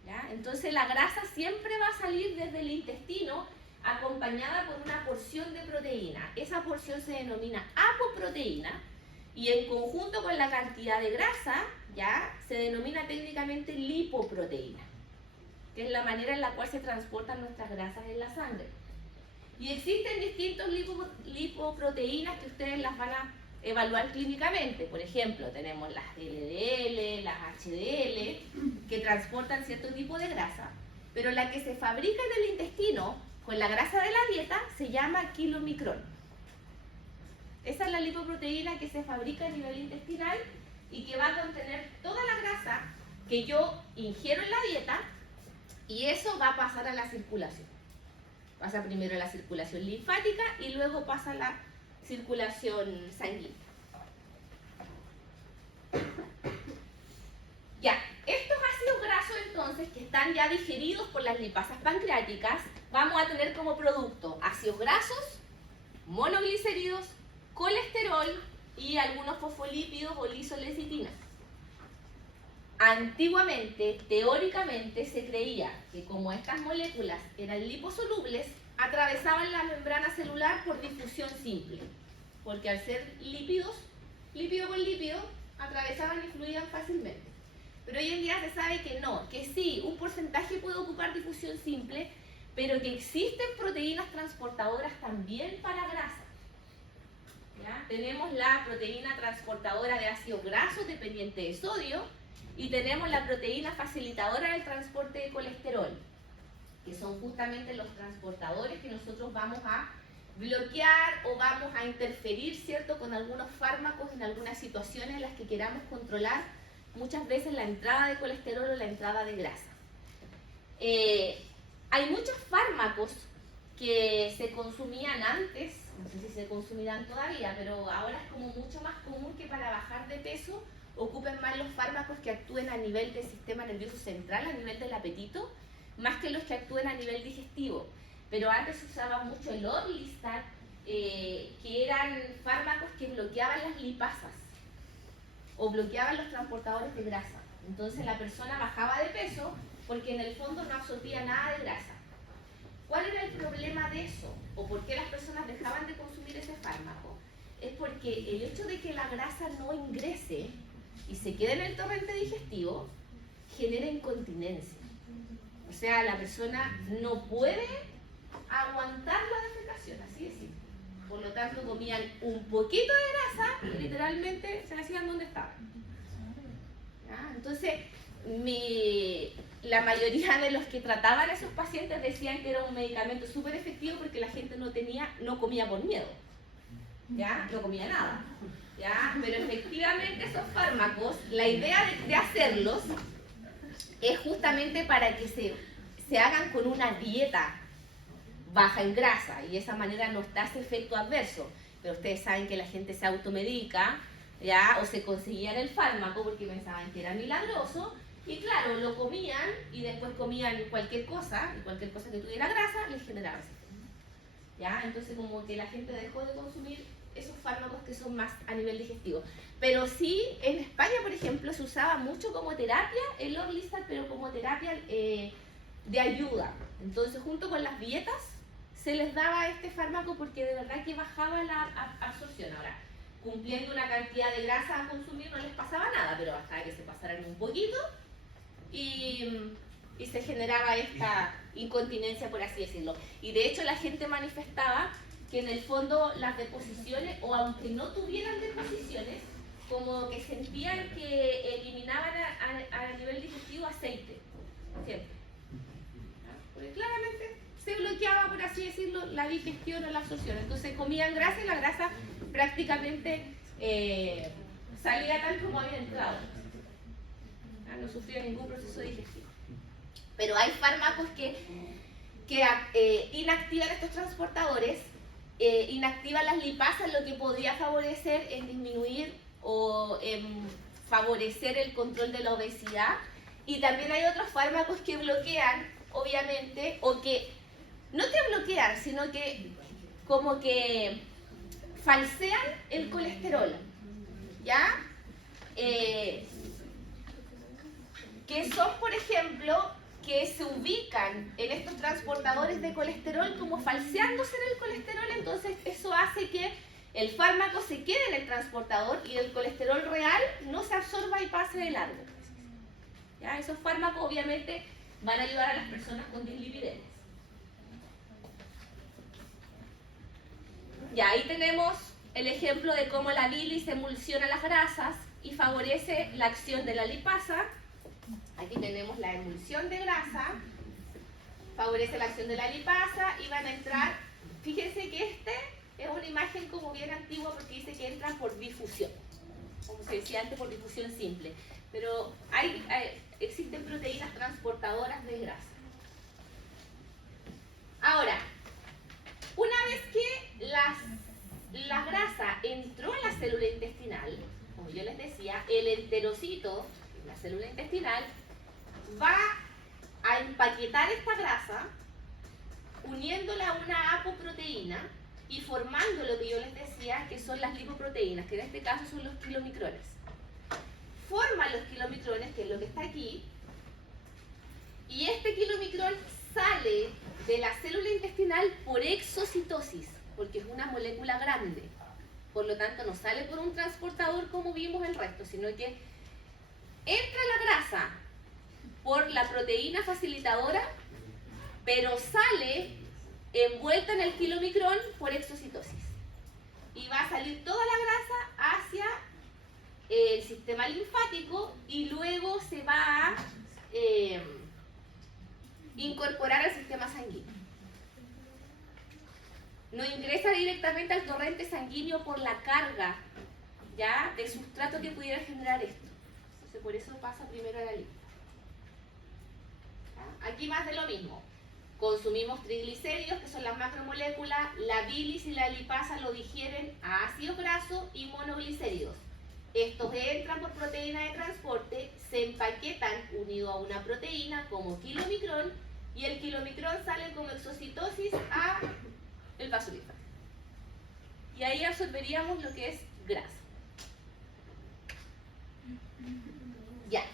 ¿Ya? Entonces la grasa siempre va a salir desde el intestino acompañada por una porción de proteína. Esa porción se denomina apoproteína, y en conjunto con la cantidad de grasa ya se denomina técnicamente lipoproteína, que es la manera en la cual se transportan nuestras grasas en la sangre. Y existen distintos lipoproteínas que ustedes las van a evaluar clínicamente. Por ejemplo, tenemos las LDL, las HDL, que transportan cierto tipo de grasa, pero la que se fabrica en el intestino con la grasa de la dieta se llama kilomicrón. Esa es la lipoproteína que se fabrica a nivel intestinal y que va a contener toda la grasa que yo ingiero en la dieta, y eso va a pasar a la circulación. Pasa primero a la circulación linfática y luego pasa a la circulación sanguínea. Ya, estos ácidos grasos entonces, que están ya digeridos por las lipasas pancreáticas, vamos a tener como producto ácidos grasos, monoglicéridos, colesterol y algunos fosfolípidos o lisolecitina. Antiguamente, teóricamente, se creía que como estas moléculas eran liposolubles, atravesaban la membrana celular por difusión simple, porque al ser lípidos, lípido con lípido, atravesaban y fluían fácilmente. Pero hoy en día se sabe que no, que sí, un porcentaje puede ocupar difusión simple, pero que existen proteínas transportadoras también para grasa. ¿Ya? Tenemos la proteína transportadora de ácidos grasos dependiente de sodio, y tenemos la proteína facilitadora del transporte de colesterol, que son justamente los transportadores que nosotros vamos a bloquear o vamos a interferir, ¿cierto?, con algunos fármacos en algunas situaciones en las que queramos controlar muchas veces la entrada de colesterol o la entrada de grasa. Hay muchos fármacos que se consumían antes no sé si se consumirán todavía, pero ahora es como mucho más común que para bajar de peso ocupen más los fármacos que actúen a nivel del sistema nervioso central, a nivel del apetito, más que los que actúen a nivel digestivo. Pero antes se usaba mucho el Orlistat, que eran fármacos que bloqueaban las lipasas o bloqueaban los transportadores de grasa. Entonces la persona bajaba de peso porque en el fondo no absorbía nada de grasa. ¿Cuál era el problema de eso? ¿O por qué las personas dejaban de consumir ese fármaco? Es porque el hecho de que la grasa no ingrese y se quede en el torrente digestivo genera incontinencia. O sea, la persona no puede aguantar la defecación, así de simple. Por lo tanto, comían un poquito de grasa y literalmente se la hacían donde estaban. ¿Ya? Entonces, la mayoría de los que trataban a esos pacientes decían que era un medicamento súper efectivo porque la gente no comía por miedo. ¿Ya? No comía nada. ¿Ya? Pero efectivamente esos fármacos, la idea de hacerlos es justamente para que se hagan con una dieta baja en grasa y de esa manera no da ese efecto adverso. Pero ustedes saben que la gente se automedica, ¿ya? O se conseguían el fármaco porque pensaban que era milagroso y claro, lo comían y después comían cualquier cosa, y cualquier cosa que tuviera grasa les generaba ese efecto. ¿Ya? Entonces como que la gente dejó de consumir esos fármacos que son más a nivel digestivo. Pero sí, en España, por ejemplo, se usaba mucho como terapia el Orlistat, pero como terapia de ayuda. Entonces, junto con las dietas, se les daba este fármaco porque de verdad que bajaba la absorción. Ahora, cumpliendo una cantidad de grasa a consumir no les pasaba nada, pero bastaba que se pasaran un poquito y se generaba esta incontinencia, por así decirlo. Y de hecho la gente manifestaba que en el fondo las deposiciones, o aunque no tuvieran deposiciones, como que sentían que eliminaban a nivel digestivo aceite, siempre. Porque claramente se bloqueaba, por así decirlo, la digestión o la absorción. Entonces comían grasa y la grasa prácticamente salía tal como había entrado. No sufría ningún proceso digestivo. Pero hay fármacos que inactivan estos transportadores, inactivan las lipasas, lo que podría favorecer en disminuir o en favorecer el control de la obesidad. Y también hay otros fármacos que bloquean, obviamente, o que no te bloquean, sino que como que falsean el colesterol, ¿ya? Que son, por ejemplo, que se ubican en estos transportadores de colesterol como falseándose en el colesterol, entonces eso hace que el fármaco se quede en el transportador y el colesterol real no se absorba y pase de largo. ¿Ya? Esos fármacos obviamente van a ayudar a las personas con dislipidemias. Ya, ahí tenemos el ejemplo de cómo la bilis emulsiona las grasas y favorece la acción de la lipasa. Aquí tenemos la emulsión de grasa, favorece la acción de la lipasa y van a entrar, fíjense que es una imagen como bien antigua porque dice que entran por difusión, como se decía antes, por difusión simple, pero existen proteínas transportadoras de grasa. Ahora, una vez que la grasa entró en la célula intestinal, como yo les decía, el enterocito, la célula intestinal, va a empaquetar esta grasa, uniéndola a una apoproteína y formando lo que yo les decía que son las lipoproteínas, que en este caso son los kilomicrones. Forma los kilomicrones, que es lo que está aquí, y este kilomicrón sale de la célula intestinal por exocitosis, porque es una molécula grande. Por lo tanto, no sale por un transportador como vimos el resto, sino que entra la grasa por la proteína facilitadora, pero sale envuelta en el kilomicrón por exocitosis. Y va a salir toda la grasa hacia el sistema linfático y luego se va a incorporar al sistema sanguíneo. No ingresa directamente al torrente sanguíneo por la carga, ¿ya?, de sustrato que pudiera generar esto. Por eso pasa primero a la linfa. Aquí más de lo mismo. Consumimos triglicéridos, que son las macromoléculas, la bilis y la lipasa lo digieren a ácidos grasos y monoglicéridos. Estos entran por proteína de transporte, se empaquetan unido a una proteína como kilomicrón y el kilomicrón sale como exocitosis a el vaso linfático. Y ahí absorberíamos lo que es grasa. Ya.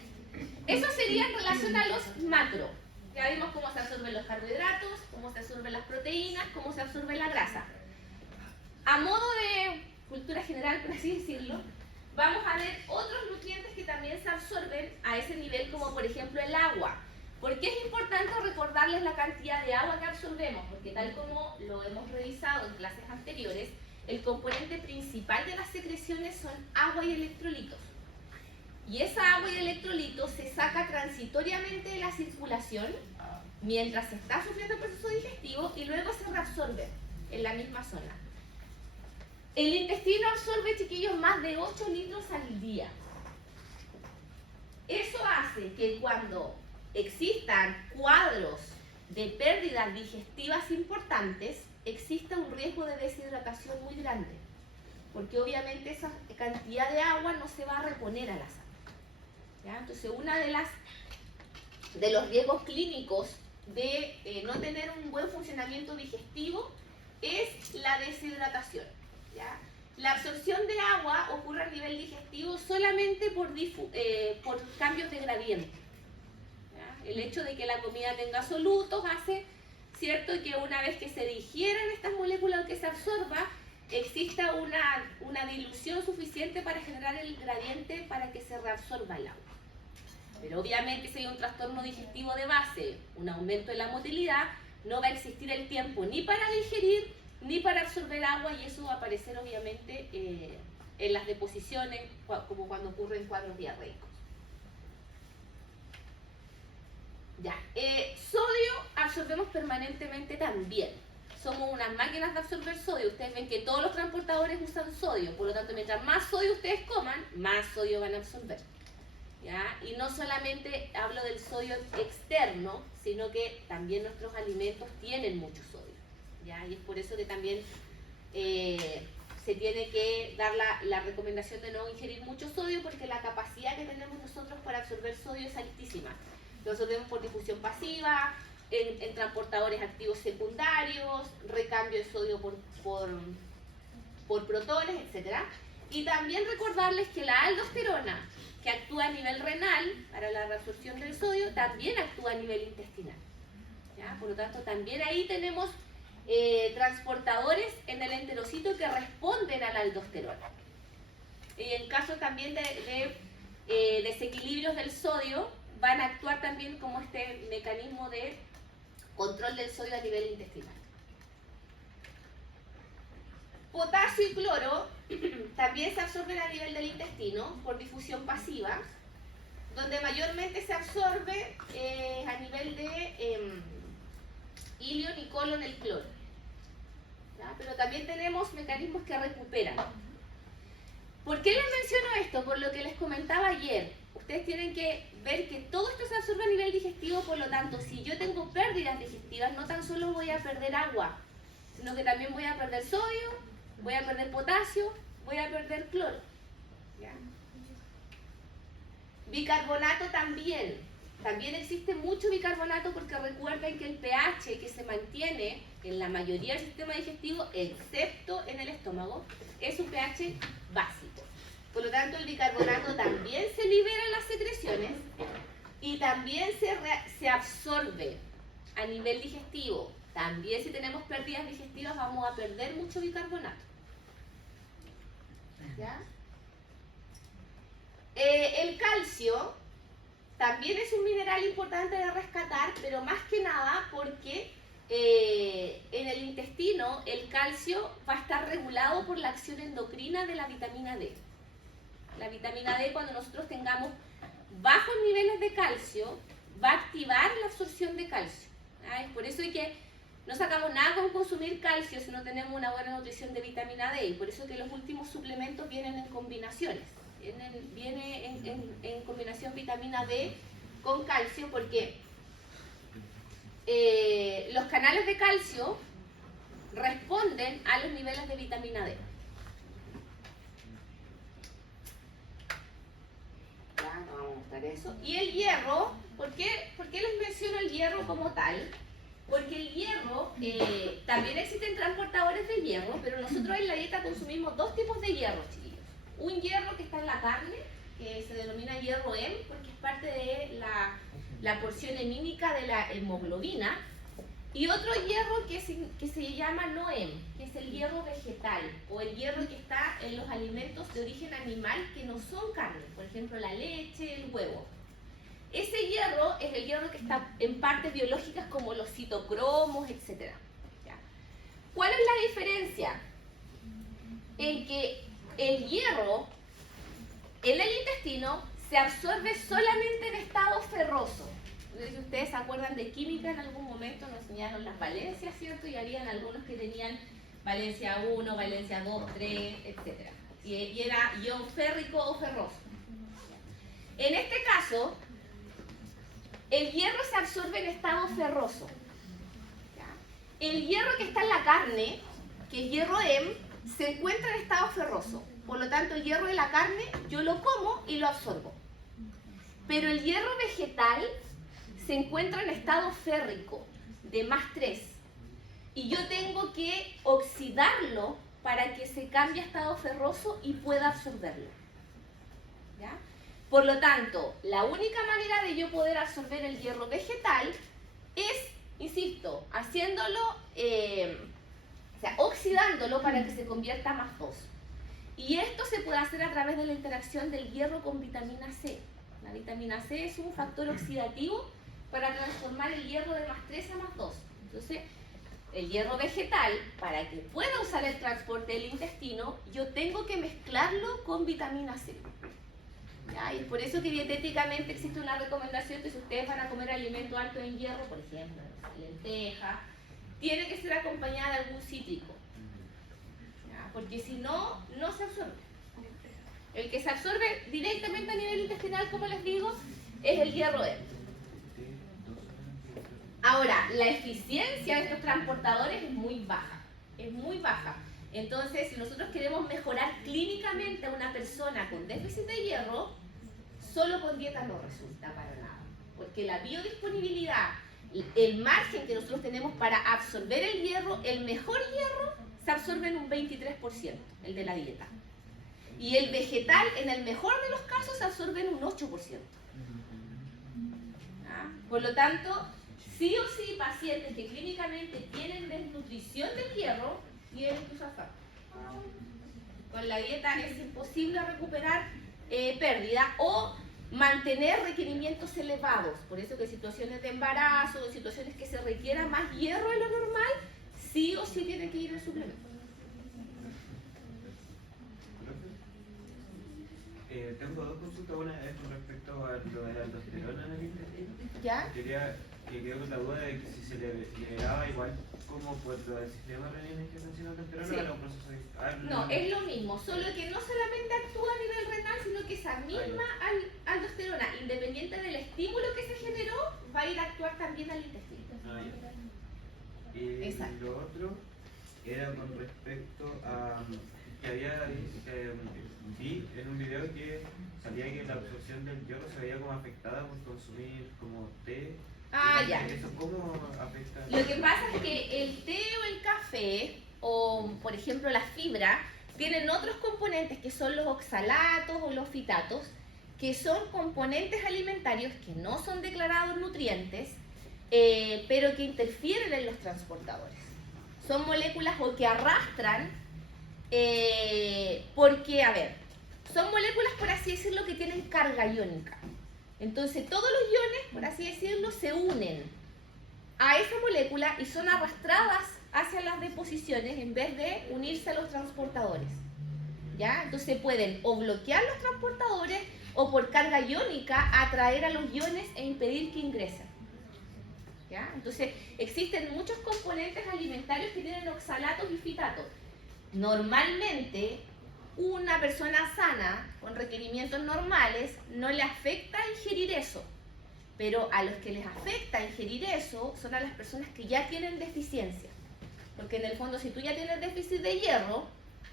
Eso sería en relación a los macro. Ya vimos cómo se absorben los carbohidratos, cómo se absorben las proteínas, cómo se absorbe la grasa. A modo de cultura general, por así decirlo, vamos a ver otros nutrientes que también se absorben a ese nivel, como por ejemplo el agua. ¿Por qué es importante recordarles la cantidad de agua que absorbemos? Porque tal como lo hemos revisado en clases anteriores, el componente principal de las secreciones son agua y electrolitos. Y esa agua y electrolitos se saca transitoriamente de la circulación mientras se está sufriendo el proceso digestivo y luego se reabsorbe en la misma zona. El intestino absorbe, chiquillos, más de 8 litros al día. Eso hace que cuando existan cuadros de pérdidas digestivas importantes, exista un riesgo de deshidratación muy grande, porque obviamente esa cantidad de agua no se va a reponer a la sangre. ¿Ya? Entonces, uno de los riesgos clínicos de no tener un buen funcionamiento digestivo es la deshidratación. ¿Ya? La absorción de agua ocurre a nivel digestivo solamente por cambios de gradiente. ¿Ya? El hecho de que la comida tenga solutos hace, ¿cierto?, que una vez que se digieran estas moléculas o que se absorba, exista una dilución suficiente para generar el gradiente para que se reabsorba el agua. Pero obviamente si hay un trastorno digestivo de base, un aumento de la motilidad, no va a existir el tiempo ni para digerir ni para absorber agua, y eso va a aparecer obviamente en las deposiciones, como cuando ocurren cuadros diarreicos. Ya, sodio absorbemos permanentemente también. Somos unas máquinas de absorber sodio. Ustedes ven que todos los transportadores usan sodio, por lo tanto mientras más sodio ustedes coman, más sodio van a absorber. ¿Ya? Y no solamente hablo del sodio externo, sino que también nuestros alimentos tienen mucho sodio. ¿Ya? Y es por eso que también se tiene que dar la recomendación de no ingerir mucho sodio, porque la capacidad que tenemos nosotros para absorber sodio es altísima. Lo absorbemos por difusión pasiva, en transportadores activos secundarios, recambio de sodio por protones, etc. Y también recordarles que la aldosterona, que actúa a nivel renal para la reabsorción del sodio, también actúa a nivel intestinal. ¿Ya? Por lo tanto, también ahí tenemos transportadores en el enterocito que responden a la aldosterona. Y en caso también de desequilibrios del sodio, van a actuar también como este mecanismo de control del sodio a nivel intestinal. Potasio y cloro también se absorben a nivel del intestino por difusión pasiva, donde mayormente se absorbe a nivel de ilion y colon el cloro. ¿Ya? Pero también tenemos mecanismos que recuperan. ¿Por qué les menciono esto? Por lo que les comentaba ayer. Ustedes tienen que ver que todo esto se absorbe a nivel digestivo, por lo tanto, si yo tengo pérdidas digestivas, no tan solo voy a perder agua, sino que también voy a perder sodio, voy a perder potasio, voy a perder cloro. ¿Ya? Bicarbonato también. También existe mucho bicarbonato, porque recuerden que el pH que se mantiene en la mayoría del sistema digestivo, excepto en el estómago, es un pH básico. Por lo tanto, el bicarbonato también se libera en las secreciones y también se absorbe a nivel digestivo. También si tenemos pérdidas digestivas vamos a perder mucho bicarbonato. ¿Ya? El calcio también es un mineral importante de rescatar, pero más que nada porque en el intestino el calcio va a estar regulado por la acción endocrina de la vitamina D. La vitamina D, cuando nosotros tengamos bajos niveles de calcio, va a activar la absorción de calcio. ¿Ah? Por eso es que no sacamos nada con consumir calcio si no tenemos una buena nutrición de vitamina D, y por eso es que los últimos suplementos vienen en combinaciones. Viene en combinación vitamina D con calcio, porque los canales de calcio responden a los niveles de vitamina D. Ya, no vamos a mostrar eso. Y el hierro, ¿por qué les menciono el hierro como tal? Porque el hierro, también existen transportadores de hierro, pero nosotros en la dieta consumimos dos tipos de hierro, chiquillos. Un hierro que está en la carne, que se denomina hierro M, porque es parte de la porción hemínica de la hemoglobina. Y otro hierro que se llama no M, que es el hierro vegetal, o el hierro que está en los alimentos de origen animal que no son carne, por ejemplo la leche, el huevo. Ese hierro es el hierro que está en partes biológicas como los citocromos, etc. ¿Ya? ¿Cuál es la diferencia? En que el hierro en el intestino se absorbe solamente en estado ferroso. Si ustedes se acuerdan de química, en algún momento nos enseñaron las valencias, ¿cierto? Y habían algunos que tenían valencia 1, valencia 2, 3, etc. Y era ion férrico o ferroso. En este caso, el hierro se absorbe en estado ferroso. ¿Ya? El hierro que está en la carne, que es hierro M, se encuentra en estado ferroso. Por lo tanto, el hierro de la carne yo lo como y lo absorbo. Pero el hierro vegetal se encuentra en estado férrico, de +3. Y yo tengo que oxidarlo para que se cambie a estado ferroso y pueda absorberlo. ¿Ya? Por lo tanto, la única manera de yo poder absorber el hierro vegetal es, insisto, haciéndolo, o sea, oxidándolo para que se convierta a +2. Y esto se puede hacer a través de la interacción del hierro con vitamina C. La vitamina C es un factor oxidativo para transformar el hierro de +3 a +2. Entonces, el hierro vegetal, para que pueda usar el transporte del intestino, yo tengo que mezclarlo con vitamina C. ¿Ya? Y es por eso que dietéticamente existe una recomendación que si ustedes van a comer alimentos altos en hierro, por ejemplo, lentejas, tiene que ser acompañada de algún cítrico. ¿Ya? Porque si no, no se absorbe. El que se absorbe directamente a nivel intestinal, como les digo, es el hierro M. Ahora, la eficiencia de estos transportadores es muy baja. Es muy baja. Entonces, si nosotros queremos mejorar clínicamente a una persona con déficit de hierro, solo con dieta no resulta para nada. Porque la biodisponibilidad, el margen que nosotros tenemos para absorber el hierro, el mejor hierro se absorbe en un 23%, el de la dieta. Y el vegetal, en el mejor de los casos, se absorbe en un 8%. ¿Ah? Por lo tanto, sí o sí, pacientes que clínicamente tienen desnutrición del hierro, tienen que usar FAP. Con la dieta es imposible recuperar pérdida o mantener requerimientos elevados. Por eso que situaciones de embarazo, situaciones que se requiera más hierro de lo normal, sí o sí tienen que ir al suplemento. Tengo dos consultas. Una es con respecto a lo de la aldosterona en el intestino. ¿Ya? Que quedó con la duda de que si se le liberaba igual como por el sistema renina que menciona aldosterona, Sí. era un proceso de... No, es lo mismo, solo que no solamente actúa a nivel renal, sino que esa misma aldosterona, independiente del estímulo que se generó, va a ir a actuar también al intestino. Y Exacto. lo otro era con respecto a que había vi en un video que salía que la absorción del hierro se veía como afectada por consumir como té. Ya. ¿Eso cómo afecta? Lo que pasa es que el té o el café, o por ejemplo la fibra, tienen otros componentes que son los oxalatos o los fitatos, que son componentes alimentarios que no son declarados nutrientes, pero que interfieren en los transportadores. Son moléculas o que arrastran, porque, a ver, son moléculas, por así decirlo, que tienen carga iónica. Entonces, todos los iones, por así decirlo, se unen a esa molécula y son arrastradas hacia las deposiciones en vez de unirse a los transportadores. ¿Ya? Entonces pueden o bloquear los transportadores o por carga iónica atraer a los iones e impedir que ingresen. ¿Ya? Entonces existen muchos componentes alimentarios que tienen oxalatos y fitatos. Normalmente una persona sana con requerimientos normales no le afecta ingerir eso, Pero a los que les afecta ingerir eso son a las personas que ya tienen deficiencia. Porque en el fondo, si tú ya tienes déficit de hierro,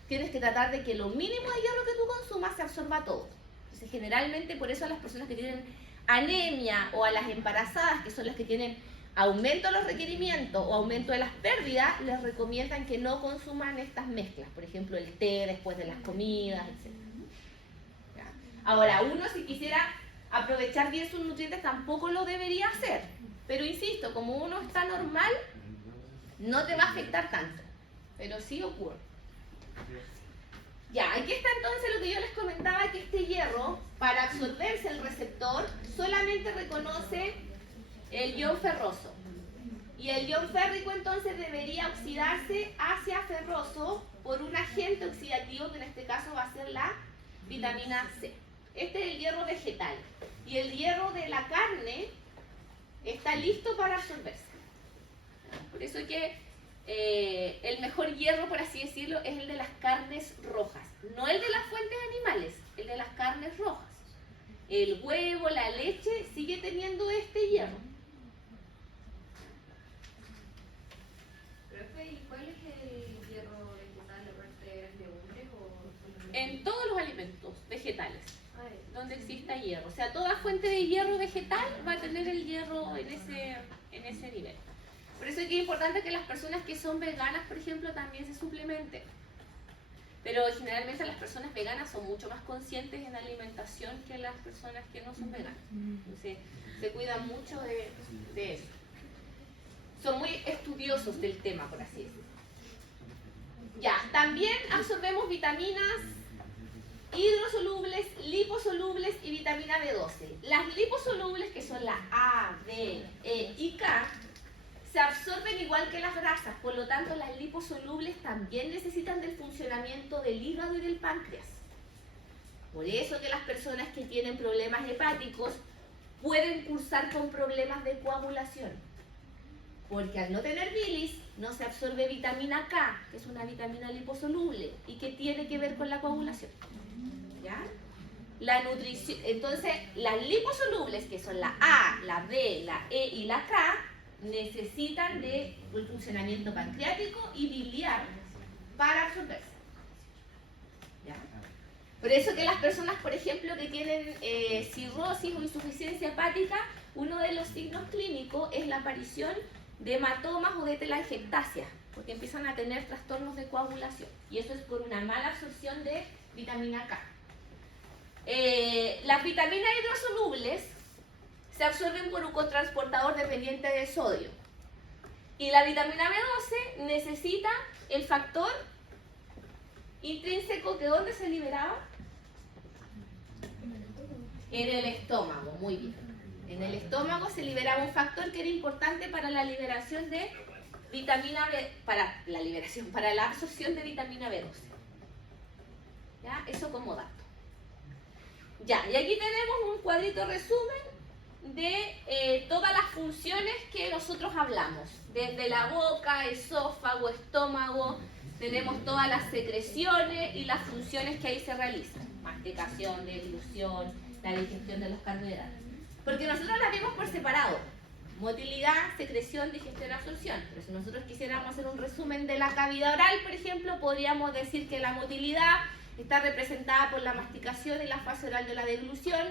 tienes que tratar de que lo mínimo de hierro que tú consumas se absorba todo. Entonces, generalmente, por eso a las personas que tienen anemia o a las embarazadas, que son las que tienen aumento de los requerimientos o aumento de las pérdidas, les recomiendan que no consuman estas mezclas. Por ejemplo, el té después de las comidas, etc. ¿Ya? Ahora, uno si quisiera aprovechar bien sus nutrientes tampoco lo debería hacer. Pero insisto, como uno está normal, no te va a afectar tanto. Pero sí ocurre. Ya, aquí está entonces lo que yo les comentaba, que este hierro, para absorberse el receptor, solamente reconoce el ion ferroso. Y el ion férrico entonces debería oxidarse hacia ferroso por un agente oxidativo que en este caso va a ser la vitamina C. Este es el hierro vegetal. Y el hierro de la carne está listo para absorberse. Por eso que el mejor hierro, por así decirlo, es el de las carnes rojas. No el de las fuentes animales, el de las carnes rojas. El huevo, la leche, sigue teniendo este hierro. Profe, ¿y cuál es el hierro vegetal? ¿Lo refiere en legumbres o...? En todos los alimentos vegetales Ah, donde exista hierro. O sea, toda fuente de hierro vegetal va a tener el hierro en ese nivel. Por eso es que es importante que las personas que son veganas, por ejemplo, también se suplementen. Pero generalmente las personas veganas son mucho más conscientes en la alimentación que las personas que no son veganas. Entonces, se cuidan mucho de eso. Son muy estudiosos del tema, por así decirlo. Ya, también absorbemos vitaminas hidrosolubles, liposolubles y vitamina B12. Las liposolubles, que son la A, D, E y K, se absorben igual que las grasas, por lo tanto las liposolubles también necesitan del funcionamiento del hígado y del páncreas. Por eso que las personas que tienen problemas hepáticos pueden cursar con problemas de coagulación. Porque al no tener bilis, no se absorbe vitamina K, que es una vitamina liposoluble y que tiene que ver con la coagulación. ¿Ya? La nutrición, entonces, las liposolubles, que son la A, la B, la E y la K, necesitan del funcionamiento pancreático y biliar para absorberse. ¿Ya? Por eso que las personas, por ejemplo, que tienen cirrosis o insuficiencia hepática, uno de los signos clínicos es la aparición de hematomas o de telangiectasia, porque empiezan a tener trastornos de coagulación. Y eso es por una mala absorción de vitamina K. Las vitaminas hidrosolubles se absorben por un cotransportador dependiente de sodio. Y la vitamina B12 necesita el factor intrínseco, que ¿dónde se liberaba? En el estómago, muy bien. En el estómago se liberaba un factor que era importante para la liberación de vitamina B, para la absorción de vitamina B12. ¿Ya? Eso como dato. Ya, y aquí tenemos un cuadrito resumen de todas las funciones que nosotros hablamos. Desde la boca, esófago, estómago, tenemos todas las secreciones y las funciones que ahí se realizan. Masticación, deglución, la digestión de los carbohidratos. Porque nosotros las vemos por separado. Motilidad, secreción, digestión, absorción. Pero si nosotros quisiéramos hacer un resumen de la cavidad oral, por ejemplo, podríamos decir que la motilidad está representada por la masticación y la fase oral de la deglución,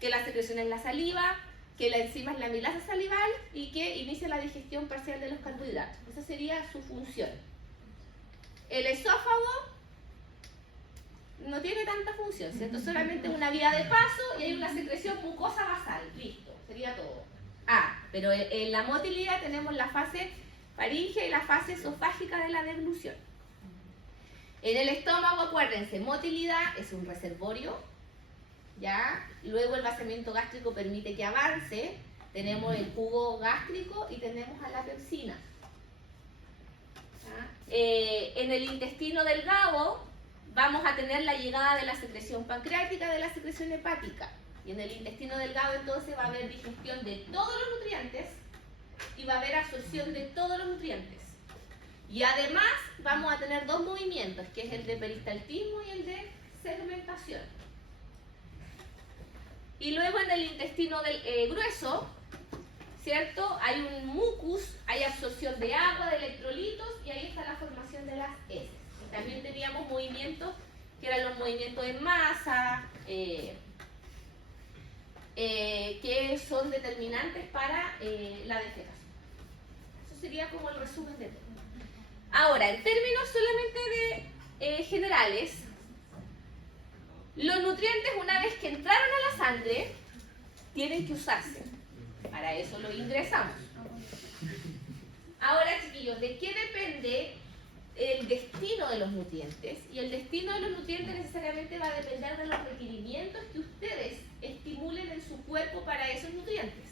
que la secreción es la saliva, que la enzima es la amilasa salival y que inicia la digestión parcial de los carbohidratos. Esa sería su función. El esófago no tiene tanta función, ¿cierto? Solamente una vía de paso y hay una secreción mucosa basal. Listo, sería todo. Pero en la motilidad tenemos la fase faríngea y la fase esofágica de la deglución. En el estómago, acuérdense, motilidad es un reservorio, ¿ya? Luego el vaciamiento gástrico permite que avance. Tenemos el jugo gástrico y tenemos a la pepsina. ¿Ya? En el intestino delgado vamos a tener la llegada de la secreción pancreática, de la secreción hepática. Y en el intestino delgado entonces va a haber digestión de todos los nutrientes y va a haber absorción de todos los nutrientes. Y además vamos a tener dos movimientos, que es el de peristaltismo y el de segmentación. Y luego en el intestino grueso, ¿cierto? Hay un mucus, hay absorción de agua, de electrolitos, y ahí está la formación de las heces. Y también teníamos movimientos que eran los movimientos en masa, que son determinantes para la defecación. Eso sería como el resumen de todo. Ahora, en términos solamente de generales, los nutrientes, una vez que entraron a la sangre, tienen que usarse. Para eso los ingresamos. Ahora, chiquillos, ¿de qué depende el destino de los nutrientes? Y el destino de los nutrientes necesariamente va a depender de los requerimientos que ustedes estimulen en su cuerpo para esos nutrientes.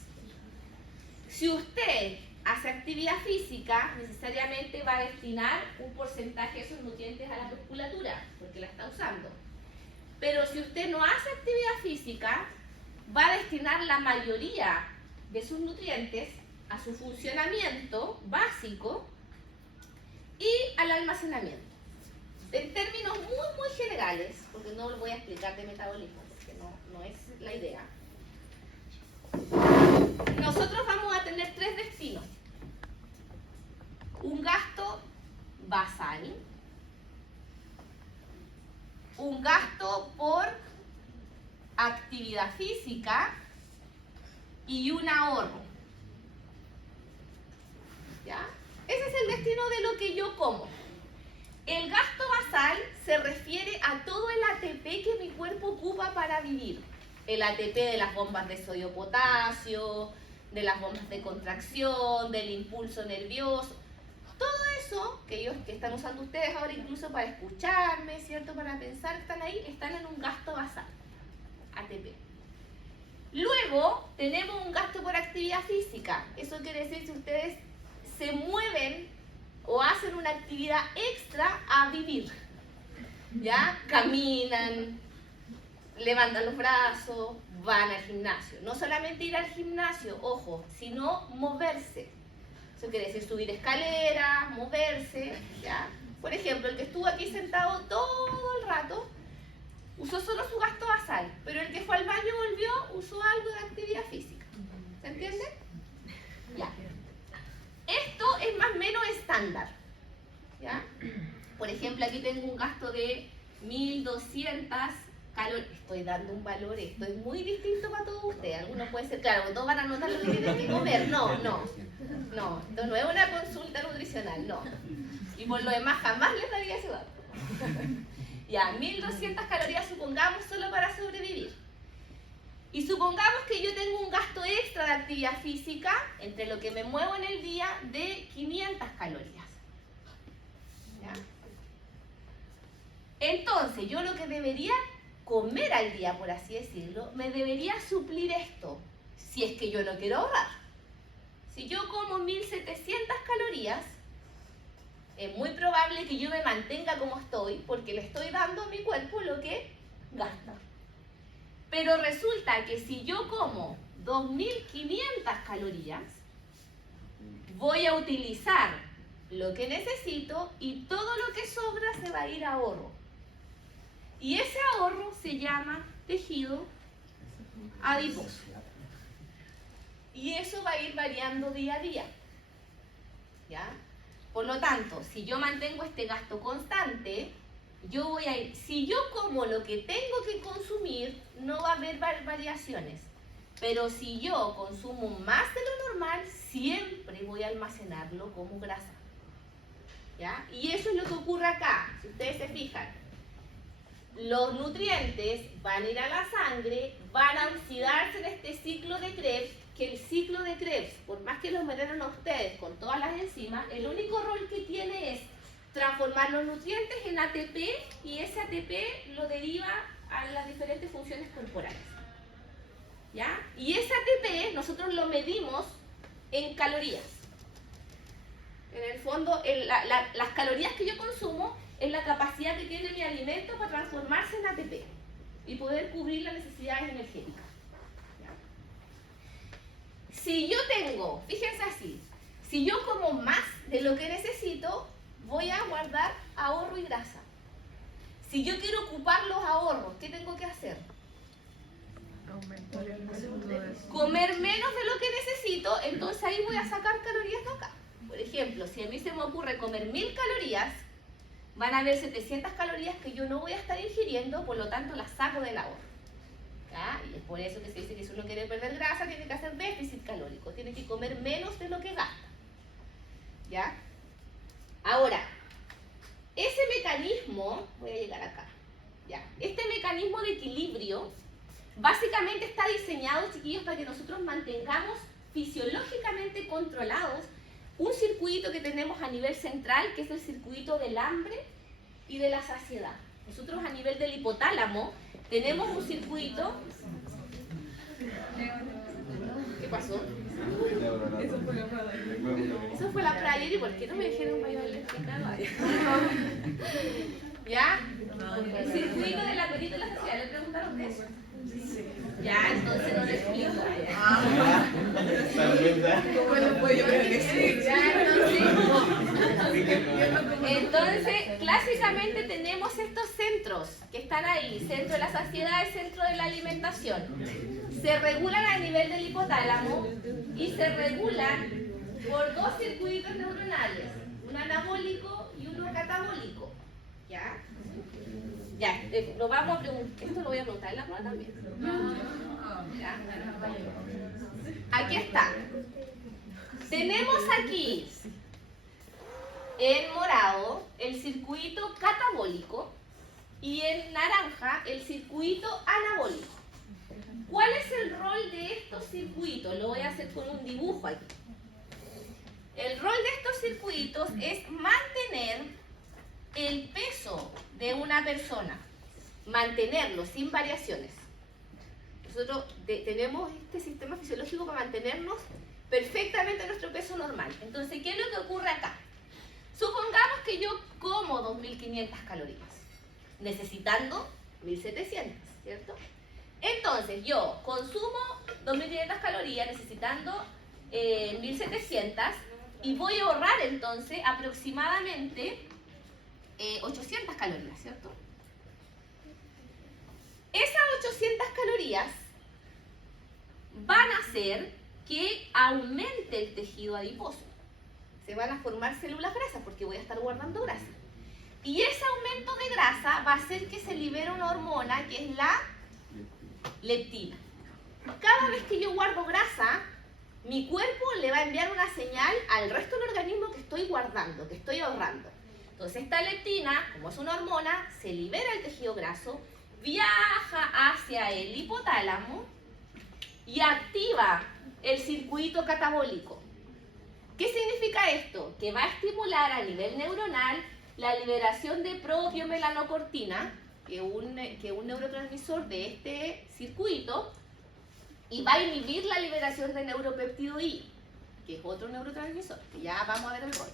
Si usted hace actividad física, necesariamente va a destinar un porcentaje de esos nutrientes a la musculatura, porque la está usando. Pero si usted no hace actividad física, va a destinar la mayoría de sus nutrientes a su funcionamiento básico y al almacenamiento. En términos muy generales, porque no lo voy a explicar de metabolismo, porque no es la idea. Nosotros vamos a tener tres destinos. Un gasto basal, un gasto por actividad física y un ahorro. ¿Ya? Ese es el destino de lo que yo como. El gasto basal se refiere a todo el ATP que mi cuerpo ocupa para vivir. El ATP de las bombas de sodio-potasio, de las bombas de contracción, del impulso nervioso. Todo eso que están usando ustedes ahora incluso para escucharme, ¿cierto? Para pensar, están ahí, están en un gasto basal, ATP. Luego tenemos un gasto por actividad física. Eso quiere decir si ustedes se mueven o hacen una actividad extra a vivir. ¿Ya? Caminan, levantan los brazos, van al gimnasio. No solamente ir al gimnasio, ojo, sino moverse. Eso quiere decir subir escaleras, moverse, ¿ya? Por ejemplo, el que estuvo aquí sentado todo el rato usó solo su gasto basal, pero el que fue al baño y volvió usó algo de actividad física. ¿Se entiende? Ya. Esto es más o menos estándar, ¿ya? Por ejemplo, aquí tengo un gasto de 1200 calorías. Estoy dando un valor, esto es muy distinto para todos ustedes. Algunos pueden ser, claro, todos van a notar lo que tienen que comer. No, esto no es una consulta nutricional, no. Y por lo demás, jamás les daría ese dato. Ya, 1200 calorías supongamos solo para sobrevivir. Y supongamos que yo tengo un gasto extra de actividad física, entre lo que me muevo en el día, de 500 calorías. ¿Ya? Entonces, yo lo que debería comer al día, por así decirlo, me debería suplir esto, si es que yo no quiero ahorrar. Si yo como 1700 calorías, es muy probable que yo me mantenga como estoy, porque le estoy dando a mi cuerpo lo que gasta. Pero resulta que si yo como 2500 calorías, voy a utilizar lo que necesito y todo lo que sobra se va a ir a ahorro. Y ese ahorro se llama tejido adiposo. Y eso va a ir variando día a día. ¿Ya? Por lo tanto, si yo mantengo este gasto constante, yo voy a ir, si yo como lo que tengo que consumir, no va a haber variaciones. Pero si yo consumo más de lo normal, siempre voy a almacenarlo como grasa. ¿Ya? Y eso es lo que ocurre acá. Si ustedes se fijan, los nutrientes van a ir a la sangre, van a oxidarse en este ciclo de Krebs, que el ciclo de Krebs, por más que lo meten a ustedes con todas las enzimas, el único rol que tiene es transformar los nutrientes en ATP y ese ATP lo deriva a las diferentes funciones corporales. ¿Ya? Y ese ATP nosotros lo medimos en calorías. En el fondo, las calorías que yo consumo es la capacidad que tiene mi alimento para transformarse en ATP y poder cubrir las necesidades energéticas. ¿Ya? Si yo tengo, fíjense así, si yo como más de lo que necesito, voy a guardar ahorro y grasa. Si yo quiero ocupar los ahorros, ¿qué tengo que hacer? Aumentar el consumo de comer menos de lo que necesito, entonces ahí voy a sacar calorías de acá. Por ejemplo, si a mí se me ocurre comer 1000 calorías, van a haber 700 calorías que yo no voy a estar ingiriendo, por lo tanto las saco del ahorro. ¿Ya? Y es por eso que se dice que si uno quiere perder grasa, tiene que hacer déficit calórico, tiene que comer menos de lo que gasta. ¿Ya? Ahora, ese mecanismo, voy a llegar acá, ¿ya? Este mecanismo de equilibrio básicamente está diseñado, chiquillos, para que nosotros mantengamos fisiológicamente controlados un circuito que tenemos a nivel central, que es el circuito del hambre y de la saciedad. Nosotros a nivel del hipotálamo tenemos un circuito... ¿Qué pasó? Eso fue la prayer, ¿y por qué no me dijeron para yo haberle explicado? ¿Ya? El circuito del apetito y la saciedad, ¿le preguntaron de eso? Ya, entonces no le explico. Entonces, clásicamente tenemos estos centros que están ahí, centro de la saciedad y centro de la alimentación. Se regulan a nivel del hipotálamo y se regulan por dos circuitos neuronales, un anabólico y uno catabólico. ¿Ya? Ya, lo vamos a preguntar. Esto lo voy a preguntar en la prueba también. ¿Ya? Aquí está. Tenemos aquí en morado el circuito catabólico y en naranja el circuito anabólico. ¿Cuál es el rol de estos circuitos? Lo voy a hacer con un dibujo aquí. El rol de estos circuitos es mantener el peso de una persona, mantenerlo sin variaciones. Nosotros tenemos este sistema fisiológico para mantenernos perfectamente nuestro peso normal. Entonces, ¿qué es lo que ocurre acá? Supongamos que yo como 2500 calorías, necesitando 1700, ¿cierto? Entonces, yo consumo 2500 calorías, necesitando 1700, y voy a ahorrar entonces aproximadamente 800 calorías, ¿cierto? Esas 800 calorías van a hacer que aumente el tejido adiposo. Se van a formar células grasas porque voy a estar guardando grasa. Y ese aumento de grasa va a hacer que se libere una hormona que es la leptina. Cada vez que yo guardo grasa, mi cuerpo le va a enviar una señal al resto del organismo que estoy guardando, que estoy ahorrando. Entonces esta leptina, como es una hormona, se libera el tejido graso, viaja hacia el hipotálamo y activa el circuito catabólico. ¿Qué significa esto? Que va a estimular a nivel neuronal la liberación de propiomelanocortina, que es un neurotransmisor de este circuito, y va a inhibir la liberación de neuropéptido I, que es otro neurotransmisor, que ya vamos a ver el rol.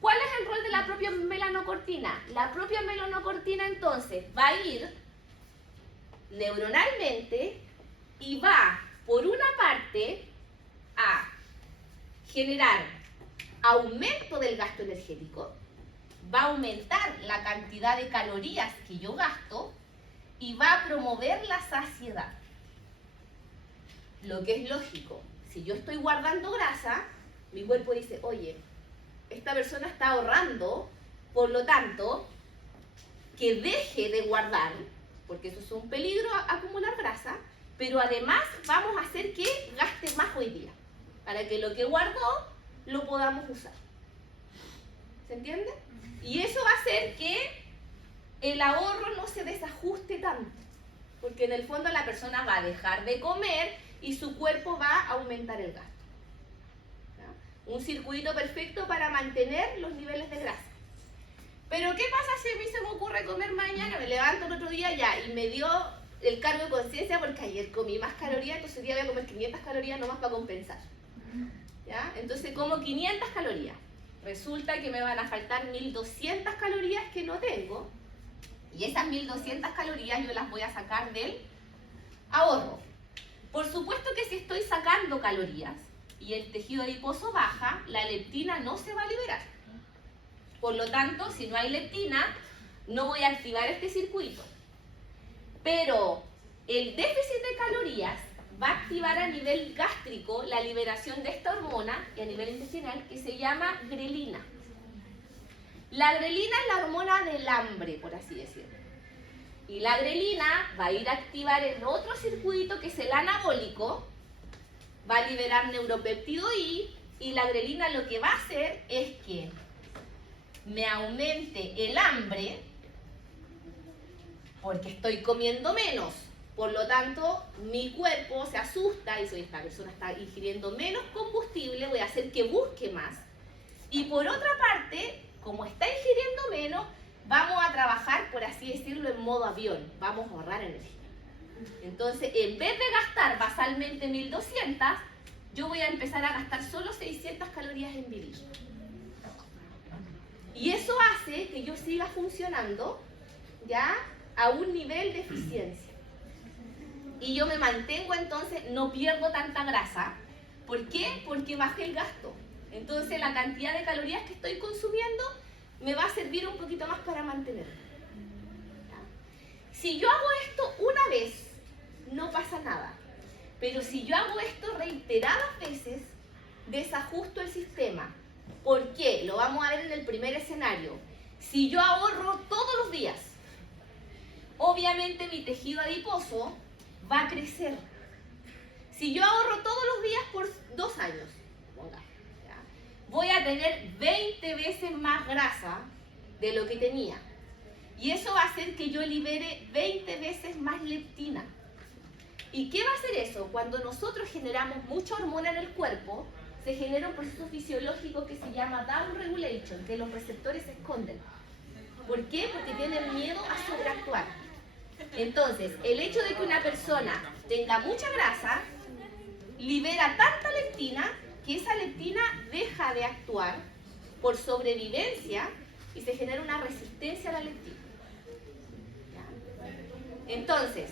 ¿Cuál es el rol de la propia melanocortina? La propia melanocortina entonces va a ir neuronalmente y va, por una parte, a generar aumento del gasto energético, va a aumentar la cantidad de calorías que yo gasto y va a promover la saciedad. Lo que es lógico, si yo estoy guardando grasa, mi cuerpo dice, oye, esta persona está ahorrando, por lo tanto, que deje de guardar, porque eso es un peligro acumular grasa, pero además vamos a hacer que gaste más hoy día, para que lo que guardó lo podamos usar. ¿Se entiende? Y eso va a hacer que el ahorro no se desajuste tanto, porque en el fondo la persona va a dejar de comer y su cuerpo va a aumentar el gasto. Un circuito perfecto para mantener los niveles de grasa. Pero ¿qué pasa si a mí se me ocurre comer mañana? Me levanto el otro día ya y me dio el cargo de conciencia porque ayer comí más calorías, entonces hoy día voy a comer 500 calorías nomás para compensar. ¿Ya? Entonces como 500 calorías. Resulta que me van a faltar 1200 calorías que no tengo. Y esas 1200 calorías yo las voy a sacar del ahorro. Por supuesto que si estoy sacando calorías y el tejido adiposo baja, la leptina no se va a liberar. Por lo tanto, si no hay leptina, no voy a activar este circuito. Pero el déficit de calorías va a activar a nivel gástrico la liberación de esta hormona y a nivel intestinal que se llama grelina. La grelina es la hormona del hambre, por así decirlo. Y la grelina va a ir a activar el otro circuito que es el anabólico, va a liberar neuropéptido I, y la grelina lo que va a hacer es que me aumente el hambre porque estoy comiendo menos. Por lo tanto, mi cuerpo se asusta y si esta persona está ingiriendo menos combustible, voy a hacer que busque más. Y por otra parte, como está ingiriendo menos, vamos a trabajar, por así decirlo, en modo avión. Vamos a ahorrar energía. Entonces, en vez de gastar basalmente 1200, yo voy a empezar a gastar solo 600 calorías en vivir. Y eso hace que yo siga funcionando ya a un nivel de eficiencia. Y yo me mantengo entonces, no pierdo tanta grasa. ¿Por qué? Porque bajé el gasto. Entonces la cantidad de calorías que estoy consumiendo me va a servir un poquito más para mantenerme. Si yo hago esto una vez, no pasa nada. Pero si yo hago esto reiteradas veces, desajusto el sistema. ¿Por qué? Lo vamos a ver en el primer escenario. Si yo ahorro todos los días, obviamente mi tejido adiposo va a crecer. Si yo ahorro todos los días por 2 años, voy a tener 20 veces más grasa de lo que tenía. Y eso va a hacer que yo libere 20 veces más leptina. ¿Y qué va a hacer eso? Cuando nosotros generamos mucha hormona en el cuerpo, se genera un proceso fisiológico que se llama down regulation, que los receptores se esconden. ¿Por qué? Porque tienen miedo a sobreactuar. Entonces, el hecho de que una persona tenga mucha grasa libera tanta leptina que esa leptina deja de actuar por sobrevivencia y se genera una resistencia a la leptina. ¿Ya? Entonces,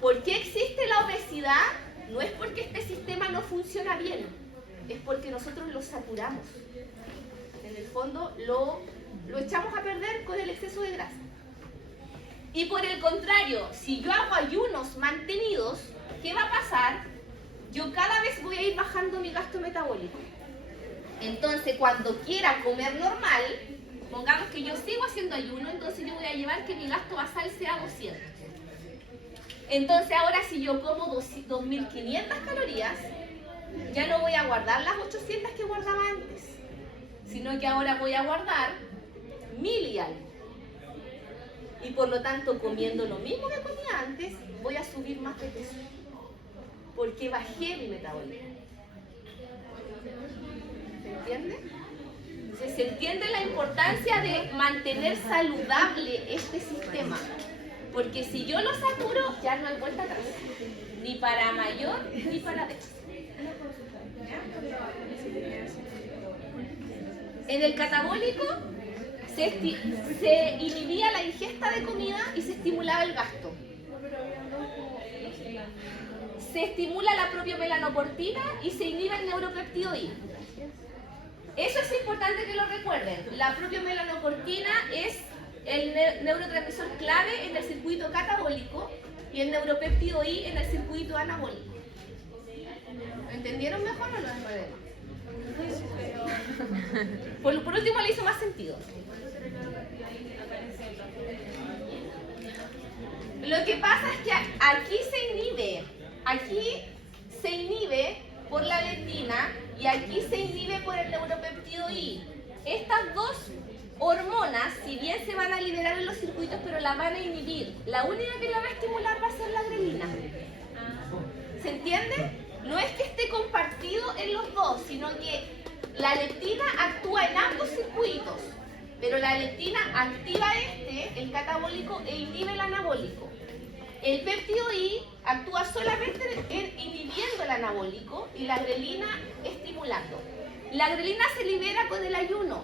¿por qué existe la obesidad? No es porque este sistema no funciona bien, es porque nosotros lo saturamos. En el fondo lo echamos a perder con el exceso de grasa. Y por el contrario, si yo hago ayunos mantenidos, ¿qué va a pasar? Yo cada vez voy a ir bajando mi gasto metabólico. Entonces, cuando quiera comer normal, pongamos que yo sigo haciendo ayuno, entonces yo voy a llevar que mi gasto basal sea 200. Entonces, ahora si yo como 2500 calorías, ya no voy a guardar las 800 que guardaba antes, sino que ahora voy a guardar 1000 y algo. Y por lo tanto, comiendo lo mismo que comía antes, voy a subir más de peso. Porque bajé mi metabolismo. ¿Se entiende? Entonces, se entiende la importancia de mantener saludable este sistema. Porque si yo lo saturo, ya no hay vuelta atrás. Ni para mayor, ni para menos. En el catabólico se inhibía la ingesta de comida y se estimulaba el gasto. Se estimula la propia melanocortina y se inhibe el neuropéptido I. Eso es importante que lo recuerden. La propia melanocortina es el neurotransmisor clave en el circuito catabólico y el neuropéptido I en el circuito anabólico. ¿Lo entendieron mejor o lo enredé? Por último le hizo más sentido. Lo que pasa es que aquí se inhibe por la leptina y aquí se inhibe por el neuropéptido I. Estas dos hormonas, si bien se van a liberar en los circuitos, pero la van a inhibir. La única que la va a estimular va a ser la grelina. ¿Se entiende? No es que esté compartido en los dos, sino que la leptina actúa en ambos circuitos, pero la leptina activa el catabólico, e inhibe el anabólico. El péptido I actúa solamente inhibiendo el anabólico y la grelina estimulando. La grelina se libera con el ayuno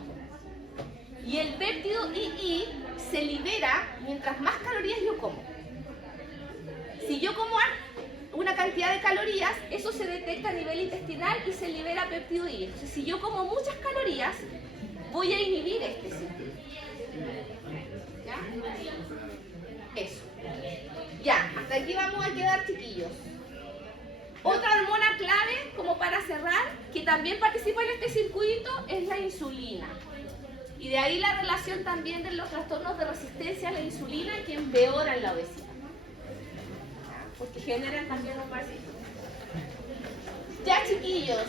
y el péptido I se libera mientras más calorías yo como. Si yo como una cantidad de calorías, eso se detecta a nivel intestinal y se libera péptido I. Entonces, si yo como muchas calorías, voy a inhibir este circuito. ¿Ya? Eso. Ya, hasta aquí vamos a quedar, chiquillos. Otra hormona clave, como para cerrar, que también participa en este circuito, es la insulina. Y de ahí la relación también de los trastornos de resistencia a la insulina que empeoran la obesidad. Porque generan también un vacío. Ya, chiquillos.